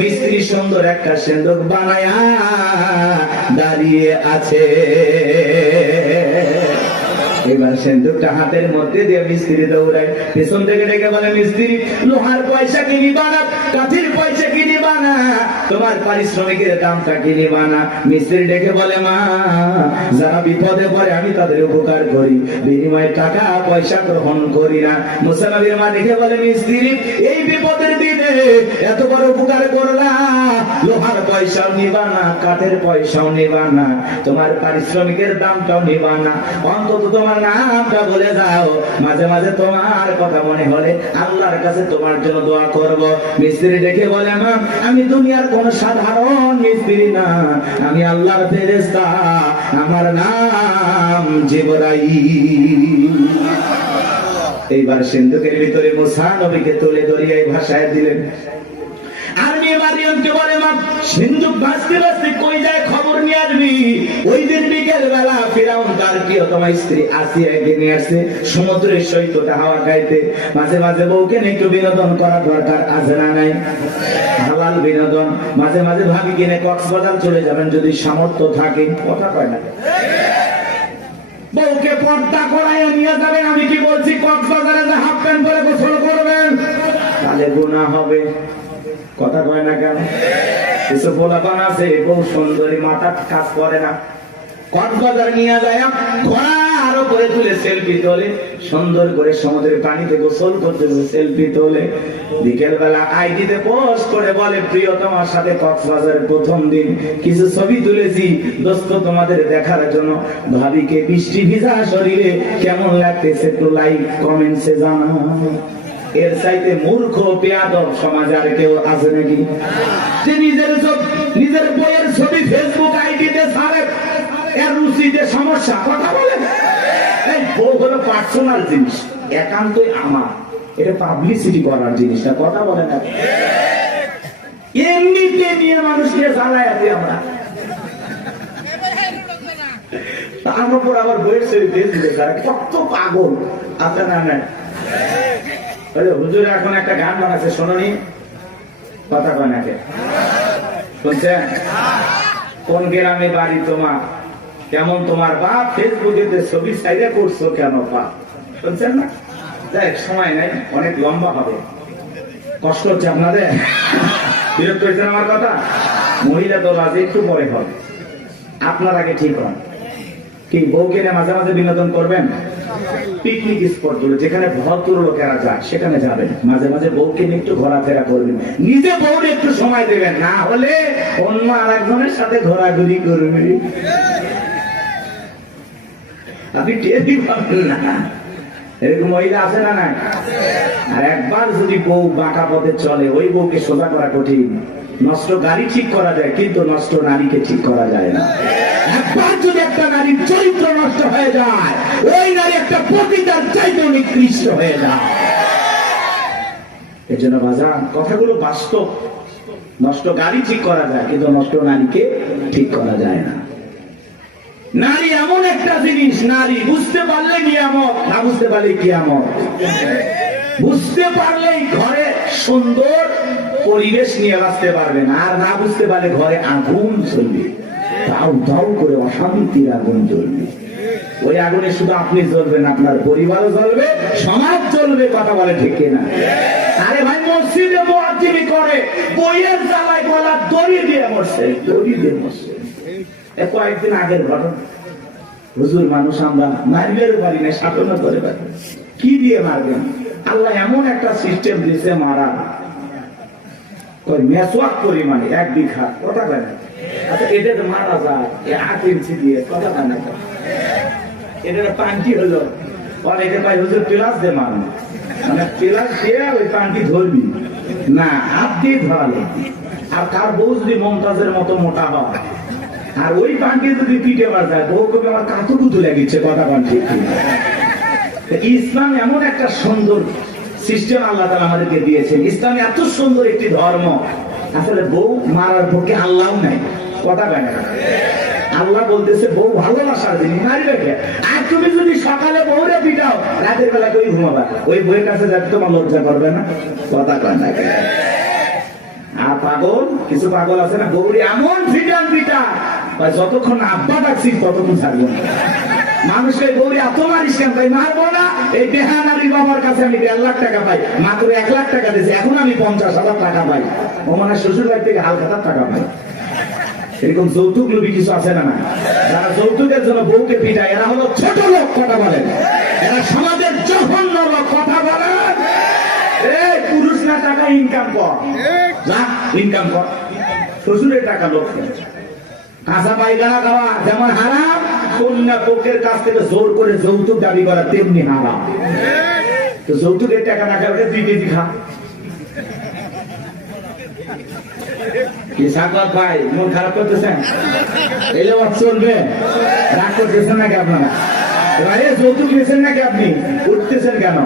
মিস্ত্রি সুন্দর একটা সিন্ধুক বানায়া দাঁড়িয়ে আছে। এবার সিন্ধুকটা হাতের মধ্যে দিয়ে মিস্ত্রি দৌড়ায়, পেছন থেকে ডেকে বলে, মিস্ত্রি লোহার পয়সা কি নিবা না, কাঠের পয়সা কি নিবা না, তোমার পারিশ্রমিকের দামটা কি নিবা না? মিস্ত্রি ডেকে বলে, মা যারা বিপদে পড়ে আমি তাদের উপকার করি, বিনিময়ে টাকা পয়সা গ্রহণ করি না। মুসা নবীর মা ডেকে বলে, মিস্ত্রি এই বিপদের দিনে এত বড় উপকার করলা, লোহার পয়সাও নিবা না, কাঠের পয়সাও নিবা না, তোমার পারিশ্রমিকের দামটাও নিবা না, অন্তত তোমার নামটা বলে যাও, মাঝে মাঝে তোমার কথা মনে হলে আল্লাহর কাছে তোমার জন্য দোয়া করব। মিস্ত্রি দেখে বলে, মা আমি দুনিয়ার কোন সাধারণ মিস্ত্রি না, আমি আল্লাহর ফেরেশতা, আমার নাম জিবরাইল। এইবার সিন্ধুকের ভিতরে মুসা নবীকে তুলে দরিয়ায় ভাসায় দিলেন। আর মেয়ে মারিয়ামকে বলে, মা সিন্ধুক ভাসতে ভাসতে কই যায় খবর নিয়ে আসবি। ওই দিন বিকেল বেলা ফিরাউন তার প্রিয়তমা স্ত্রী আসিয়াকে নিয়ে আসছে সমুদ্রের সৈকতে হাওয়া খাইতে। মাঝে মাঝে বউকে একটু বিনোদন করা দরকার, আছে না নাই? হালাল বিনোদন। মাঝে মাঝে ভাবি কিনে কক্সবাজার চলে যাবেন যদি সামর্থ্য থাকে, কথা কয় না? বউকে পর্দা করাইয়া নিয়ে যাবেন। আমি কি বলছি, কক্সবাজারে যে হাফ প্যান্ট পরে গোসল করবেন, তাহলে গুনাহ হবে, কথা কয় না কেন? কিছু পোলাপান আছে বউ সুন্দরী, মাথা কাজ করে না, কক্সবাজার নিয়ে যায় ঘোড়ার উপরে তুলে সেলফি তোলে, সুন্দর করে সমুদ্রের পানিতে গোসল করতে সেলফি তোলে, বিকেল বেলা আইডিতে পোস্ট করে বলে, প্রিয়তমার সাথে কক্সবাজারের প্রথম দিন কিছু ছবি তুলেছি দোস্ত তোমাদের দেখার জন্য, ভাবিকে বৃষ্টি ভিজা শরীরে কেমন লাগতেছে একটু লাইক কমেন্টসে জানাও। এর চাইতে মূর্খ বেয়াদব সমাজে আর কেউ আছে নাকি? যে নিজের বইয়ের ছবি ফেসবুক আইডিতে ছাড়ে, এর রুচিতে সমস্যা, কথা বলে। এই বউ হলো পার্সোনাল জিনিস, একান্তই আমার, এটা পাবলিসিটি করার জিনিস না, কথা বলে না। এমনিতে নিয়ে মানুষকে জ্বালায় আছি আমরা, তার উপর আবার বইয়ের ছবি ফেসবুকে ছাড়ে, কত পাগল আছে না? না হুজুর এখন একটা গান বানাচ্ছে, শোনি, কথা কয় নাকি? শুনছেন? কোন গ্রামে বাড়ি তোমার, কেমন তোমার বাপ, ফেসবুকে ছবি সাইডে করছো কেন বাপ? শুনছেন না? যাই সময় নাই, অনেক লম্বা হবে, কষ্ট হচ্ছে আপনাদের, বিরক্ত হয়েছেন আমার কথা? মহিলা দল আজ একটু পরে হবে, আপনার আগে ঠিক হন। কি বউকে মাঝে মাঝে বিনোদন করবেন? পিকনিক স্পট গুলো যেখানে ভদ্র লোকেরা যায় সেখানে যাবেন, মাঝে মাঝে বউকে নিয়ে একটু ঘোরাফেরা করবেন, নিজে বউকে একটু সময় দেবেন, না হলে অন্য আরেকজনের সাথে ঘোরাঘুরি করবেন, আপনি টেরই পাবেন না। এরকম মহিলা আছে না? না। আর একবার যদি বউ বাঁকা পথে চলে, ওই বউকে সোজা করা কঠিন। নষ্ট গাড়ি ঠিক করা যায়, কিন্তু নষ্ট নারীকে ঠিক করা যায় না। একবার যদি একটা নারীর চরিত্র নষ্ট হয়ে যায়, ওই নারী একটা পতিতার চাইতে নিকৃষ্ট হয়ে যায়। এই জন্য বাজান, কথাগুলো বাস্তব। নষ্ট গাড়ি ঠিক করা যায়, কিন্তু নষ্ট নারীকে ঠিক করা যায় না। নারী এমন একটা জিনিস, নারী বুঝতে পারলে নিয়ামত, না বুঝতে পারলে কিয়ামত। বুঝতে পারলেই ঘরে সুন্দর পরিবেশ নিয়ে বাঁচতে পারবেন, আর না বুঝতে পারলে ঘরে আগুন চলবে, দাউ দাউ করে অশান্তির আগুন জ্বলবে। ওই আগুনে শুধু আপনি জ্বলবেন, আপনার পরিবারও জ্বলবে, সমাজ জ্বলবে, কথা বলে ঠিক না? আরে ভাই, মসজিদে ফাজিমি করে, বইয়ের জ্বালায় গলা দড়ি দিয়ে মরছে, দড়ি দিয়ে মরছে। কয়েকদিন আগের ঘটনা। হুজুর, মানুষ আমরা মারবেও পারি না, শাসনও করে পারি, কি দিয়ে মারবেন? আল্লাহ এমন একটা সিস্টেম দিয়েছে মারা, মেসওয়াক পরিমাণে 1 বিঘা, কথা কেন? আচ্ছা, এটা তো মারা যায় 8 ইঞ্চি দিয়ে, কথা কেন? এটা পান্টি হলো, অনেকে ভাই হুজুর প্লাস দিয়ে মার, মানে প্লাস দিয়ে ওই পান্টি ধরবি না, হাত দিয়ে ধরালে। আর তার বউ যদি মমতাজের মতো মোটা হয়, আর ওই পান্টি যদি পিঠে বাজায়, বউ কবি আমার কাতুকুতু লেগেছে, কথা পান ঠিক। ইসলাম এমন একটা সুন্দর সিস্টেম আল্লাহ তাআলা আমাদেরকে দিয়েছেন। ইসলাম এত সুন্দর একটি ধর্ম, আসলে বউ মারার পক্ষে আল্লাহ নাই, কথা কেন? আল্লাহ বলতেছে বউ ভালোবাসার জিনিস, মারবে কে? আর তুমি যদি সকালে বউরে পিটাও, রাতের বেলা তুই ঘুমাবা, ওই বউয়ের কাছে যাতে তোমার লজ্জা করবে না, কথা কেন? আর পাগল, কিছু পাগল আছে না, বউরে এমন পিটান পিটা, যতক্ষণ আব্বা ডাকছিস ততক্ষণ ছাড়বো না। মানুষকে গৌরী এত মারিস কেন? তাই মারবো না। এই বেহানারি বাবার কাছে আমি 1.5 লাখ টাকা পাই, মাত্র 1 লাখ টাকা দিয়েছে, এখন আমি 50,000 টাকা পাই। ও মানে শ্বশুর বাড়ি থেকে হালখাতার টাকা পাই। এরকম যৌতুক লোভী কিছু আছে না? যারা যৌতুকের জন্য বউকে পিটায়, এরা হলো ছোট লোক, কথা বলেন। এরা সমাজের জঘন্য লোক, কথা বলেন। এই পুরুষ না টাকা ইনকাম কর, যা ইনকাম কর, শ্বশুরের টাকা লোক। কাঁচা পায়খানা খাওয়া যেমন হারাম, কন্যা পক্ষের কাছ থেকে জোর করে যৌতুক দাবি করা তেমনি হারাম। তো যৌতুকের টাকা না খাওয়া 2 কেজি খা। কি সাকত ভাই, মন খারাপ করতেছেন? এলে চলবে, রাগ করতেছেন নাকি আপনারা? ভাই যৌতুক নিয়েছেন নাকি আপনি? উঠতেছেন কেন?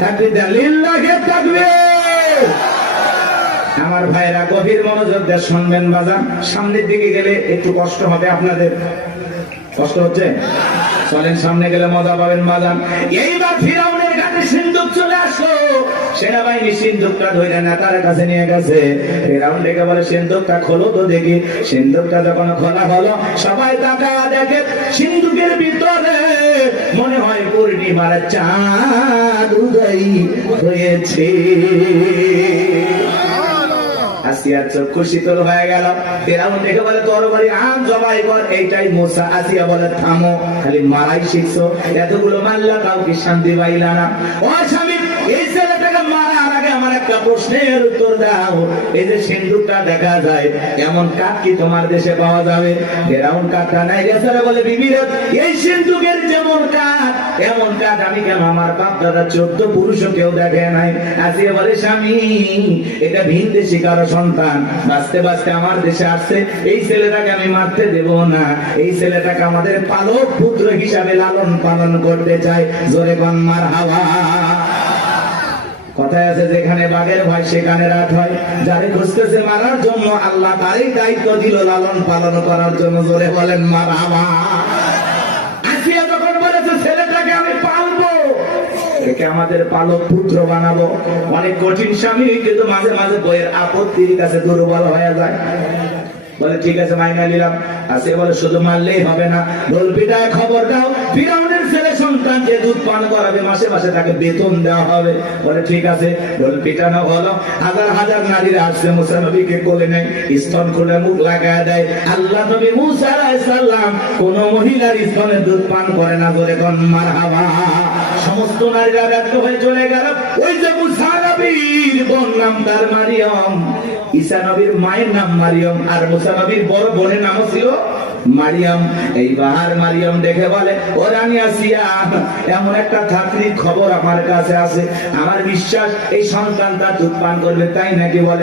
থাকবে লিল্লাহি তাকবীর। আমার ভাইরা গভীর মনোযোগ দিয়ে শুনবেন বাজান। সামনের দিকে গেলে একটু কষ্ট হবে আপনাদের, কষ্ট হচ্ছে? চলেন, সামনে গেলে মজা পাবেন বাজান। এইবার ফিরাউনের কাছে সিন্ধুক চলে আসলো, সেনাবাহিনী সিন্ধুকটা ধরে নেতার কাছে নিয়ে গেছে। ফিরাউন ডেকে বলে, সিন্ধুকটা খোলো তো দেখি। সিন্ধুকটা যখন খোলা হলো, সবাই তাকায়া দেখে সিন্ধুকের ভিতরে মনে হয় পূর্ণিমার চাঁদ উদয় হয়েছে। আসিয়ার চক্ষু শীতল হয়ে গেল। ফিরাউন দেখে বলে, তরবারি আন, জবাই কর। এইটাই মুসা। আসিয়া বলে, থামো, খালি মারাই শিখছো, এতগুলো মারলা, কাউকে শান্তি পাইলা না। ও স্বামী, এই ছেলেটাকে মারার আগে আমার একটা প্রশ্নের উত্তর দাও। এই যে সিন্ধুকটা দেখা যায়, এমন কাঠ কি তোমার দেশে পাওয়া যাবে? ফিরাউন কাঠটা নাই গেছে, বলে, বিবির এই সিন্ধুকের যেমন কাঠ, এমন কাঠ আমি কেন আমার বাপ দাদা 14 পুরুষও কেউ দেখে নাই। আসিয়া বলে, স্বামী, এটা ভিন দেশি কারো সন্তান, বাঁচতে বাঁচতে আমার দেশে আসছে, এই ছেলেটাকে আমি মারতে দেব না। এই ছেলেটাকে আমাদের পালক পুত্র হিসাবে লালন পালন করতে চাই। জোরে কোন মারহাবা। কথায় আছে, যেখানে বাঘের ভয় সেখানে রাত হয়। যারে খুঁজতেছে মারার জন্য, আল্লাহ তারই দায়িত্ব দিল লালন পালন করার জন্য। জোরে বলেন মারহাবা। আসিয়া যখন বলেছে, ছেলেটাকে আমি পালবো, একে আমাদের পালক পুত্র বানাবো। অনেক কঠিন স্বামী, কিন্তু মাঝে মাঝে বইয়ের আপত্তির কাছে দুর্বল হয়ে যায়। বলে, ঠিক আছে, মাইনা নিলাম। আসিয়া বলে, শুধু মারলেই হবে না, ঢোল পিটায় খবর দাও, ফিরাউনের ছেলে সন্তান যে দুধ পান করাবে, মাসে মাসে তাকে বেতন দেওয়া হবে। বলে, ঠিক আছে। ঢোল পিটানো হলো। হাজার হাজার নারীরা আসছে, মুসা নবীকে কোলে নেয়, স্তন খুলে মুখ লাগায় দেয়। আল্লাহ নবী মুসা আলাইহিস সালাম কোন মহিলার স্তনে দুধ পান করে না। জোরে কোন মারহাবা। সমস্ত নারীরা ব্যর্থ হয়ে চলে গেল। ওই যে মুসা নবীর বোন নাম তার মারিয়ম, ঈসা নবীর মায়ের নাম মারিয়ম, আর মুসা নবীর বড় বোনের নাম ছিল মারিয়াম। এইবার মারিয়াম দেখে বলে, ও রানী আসিয়া, এমন একটা ধাত্রীর খবর আমার কাছে আছে, আমার বিশ্বাস এই সন্তানটা দুধ পান করবে, তাই নাকি? বলে,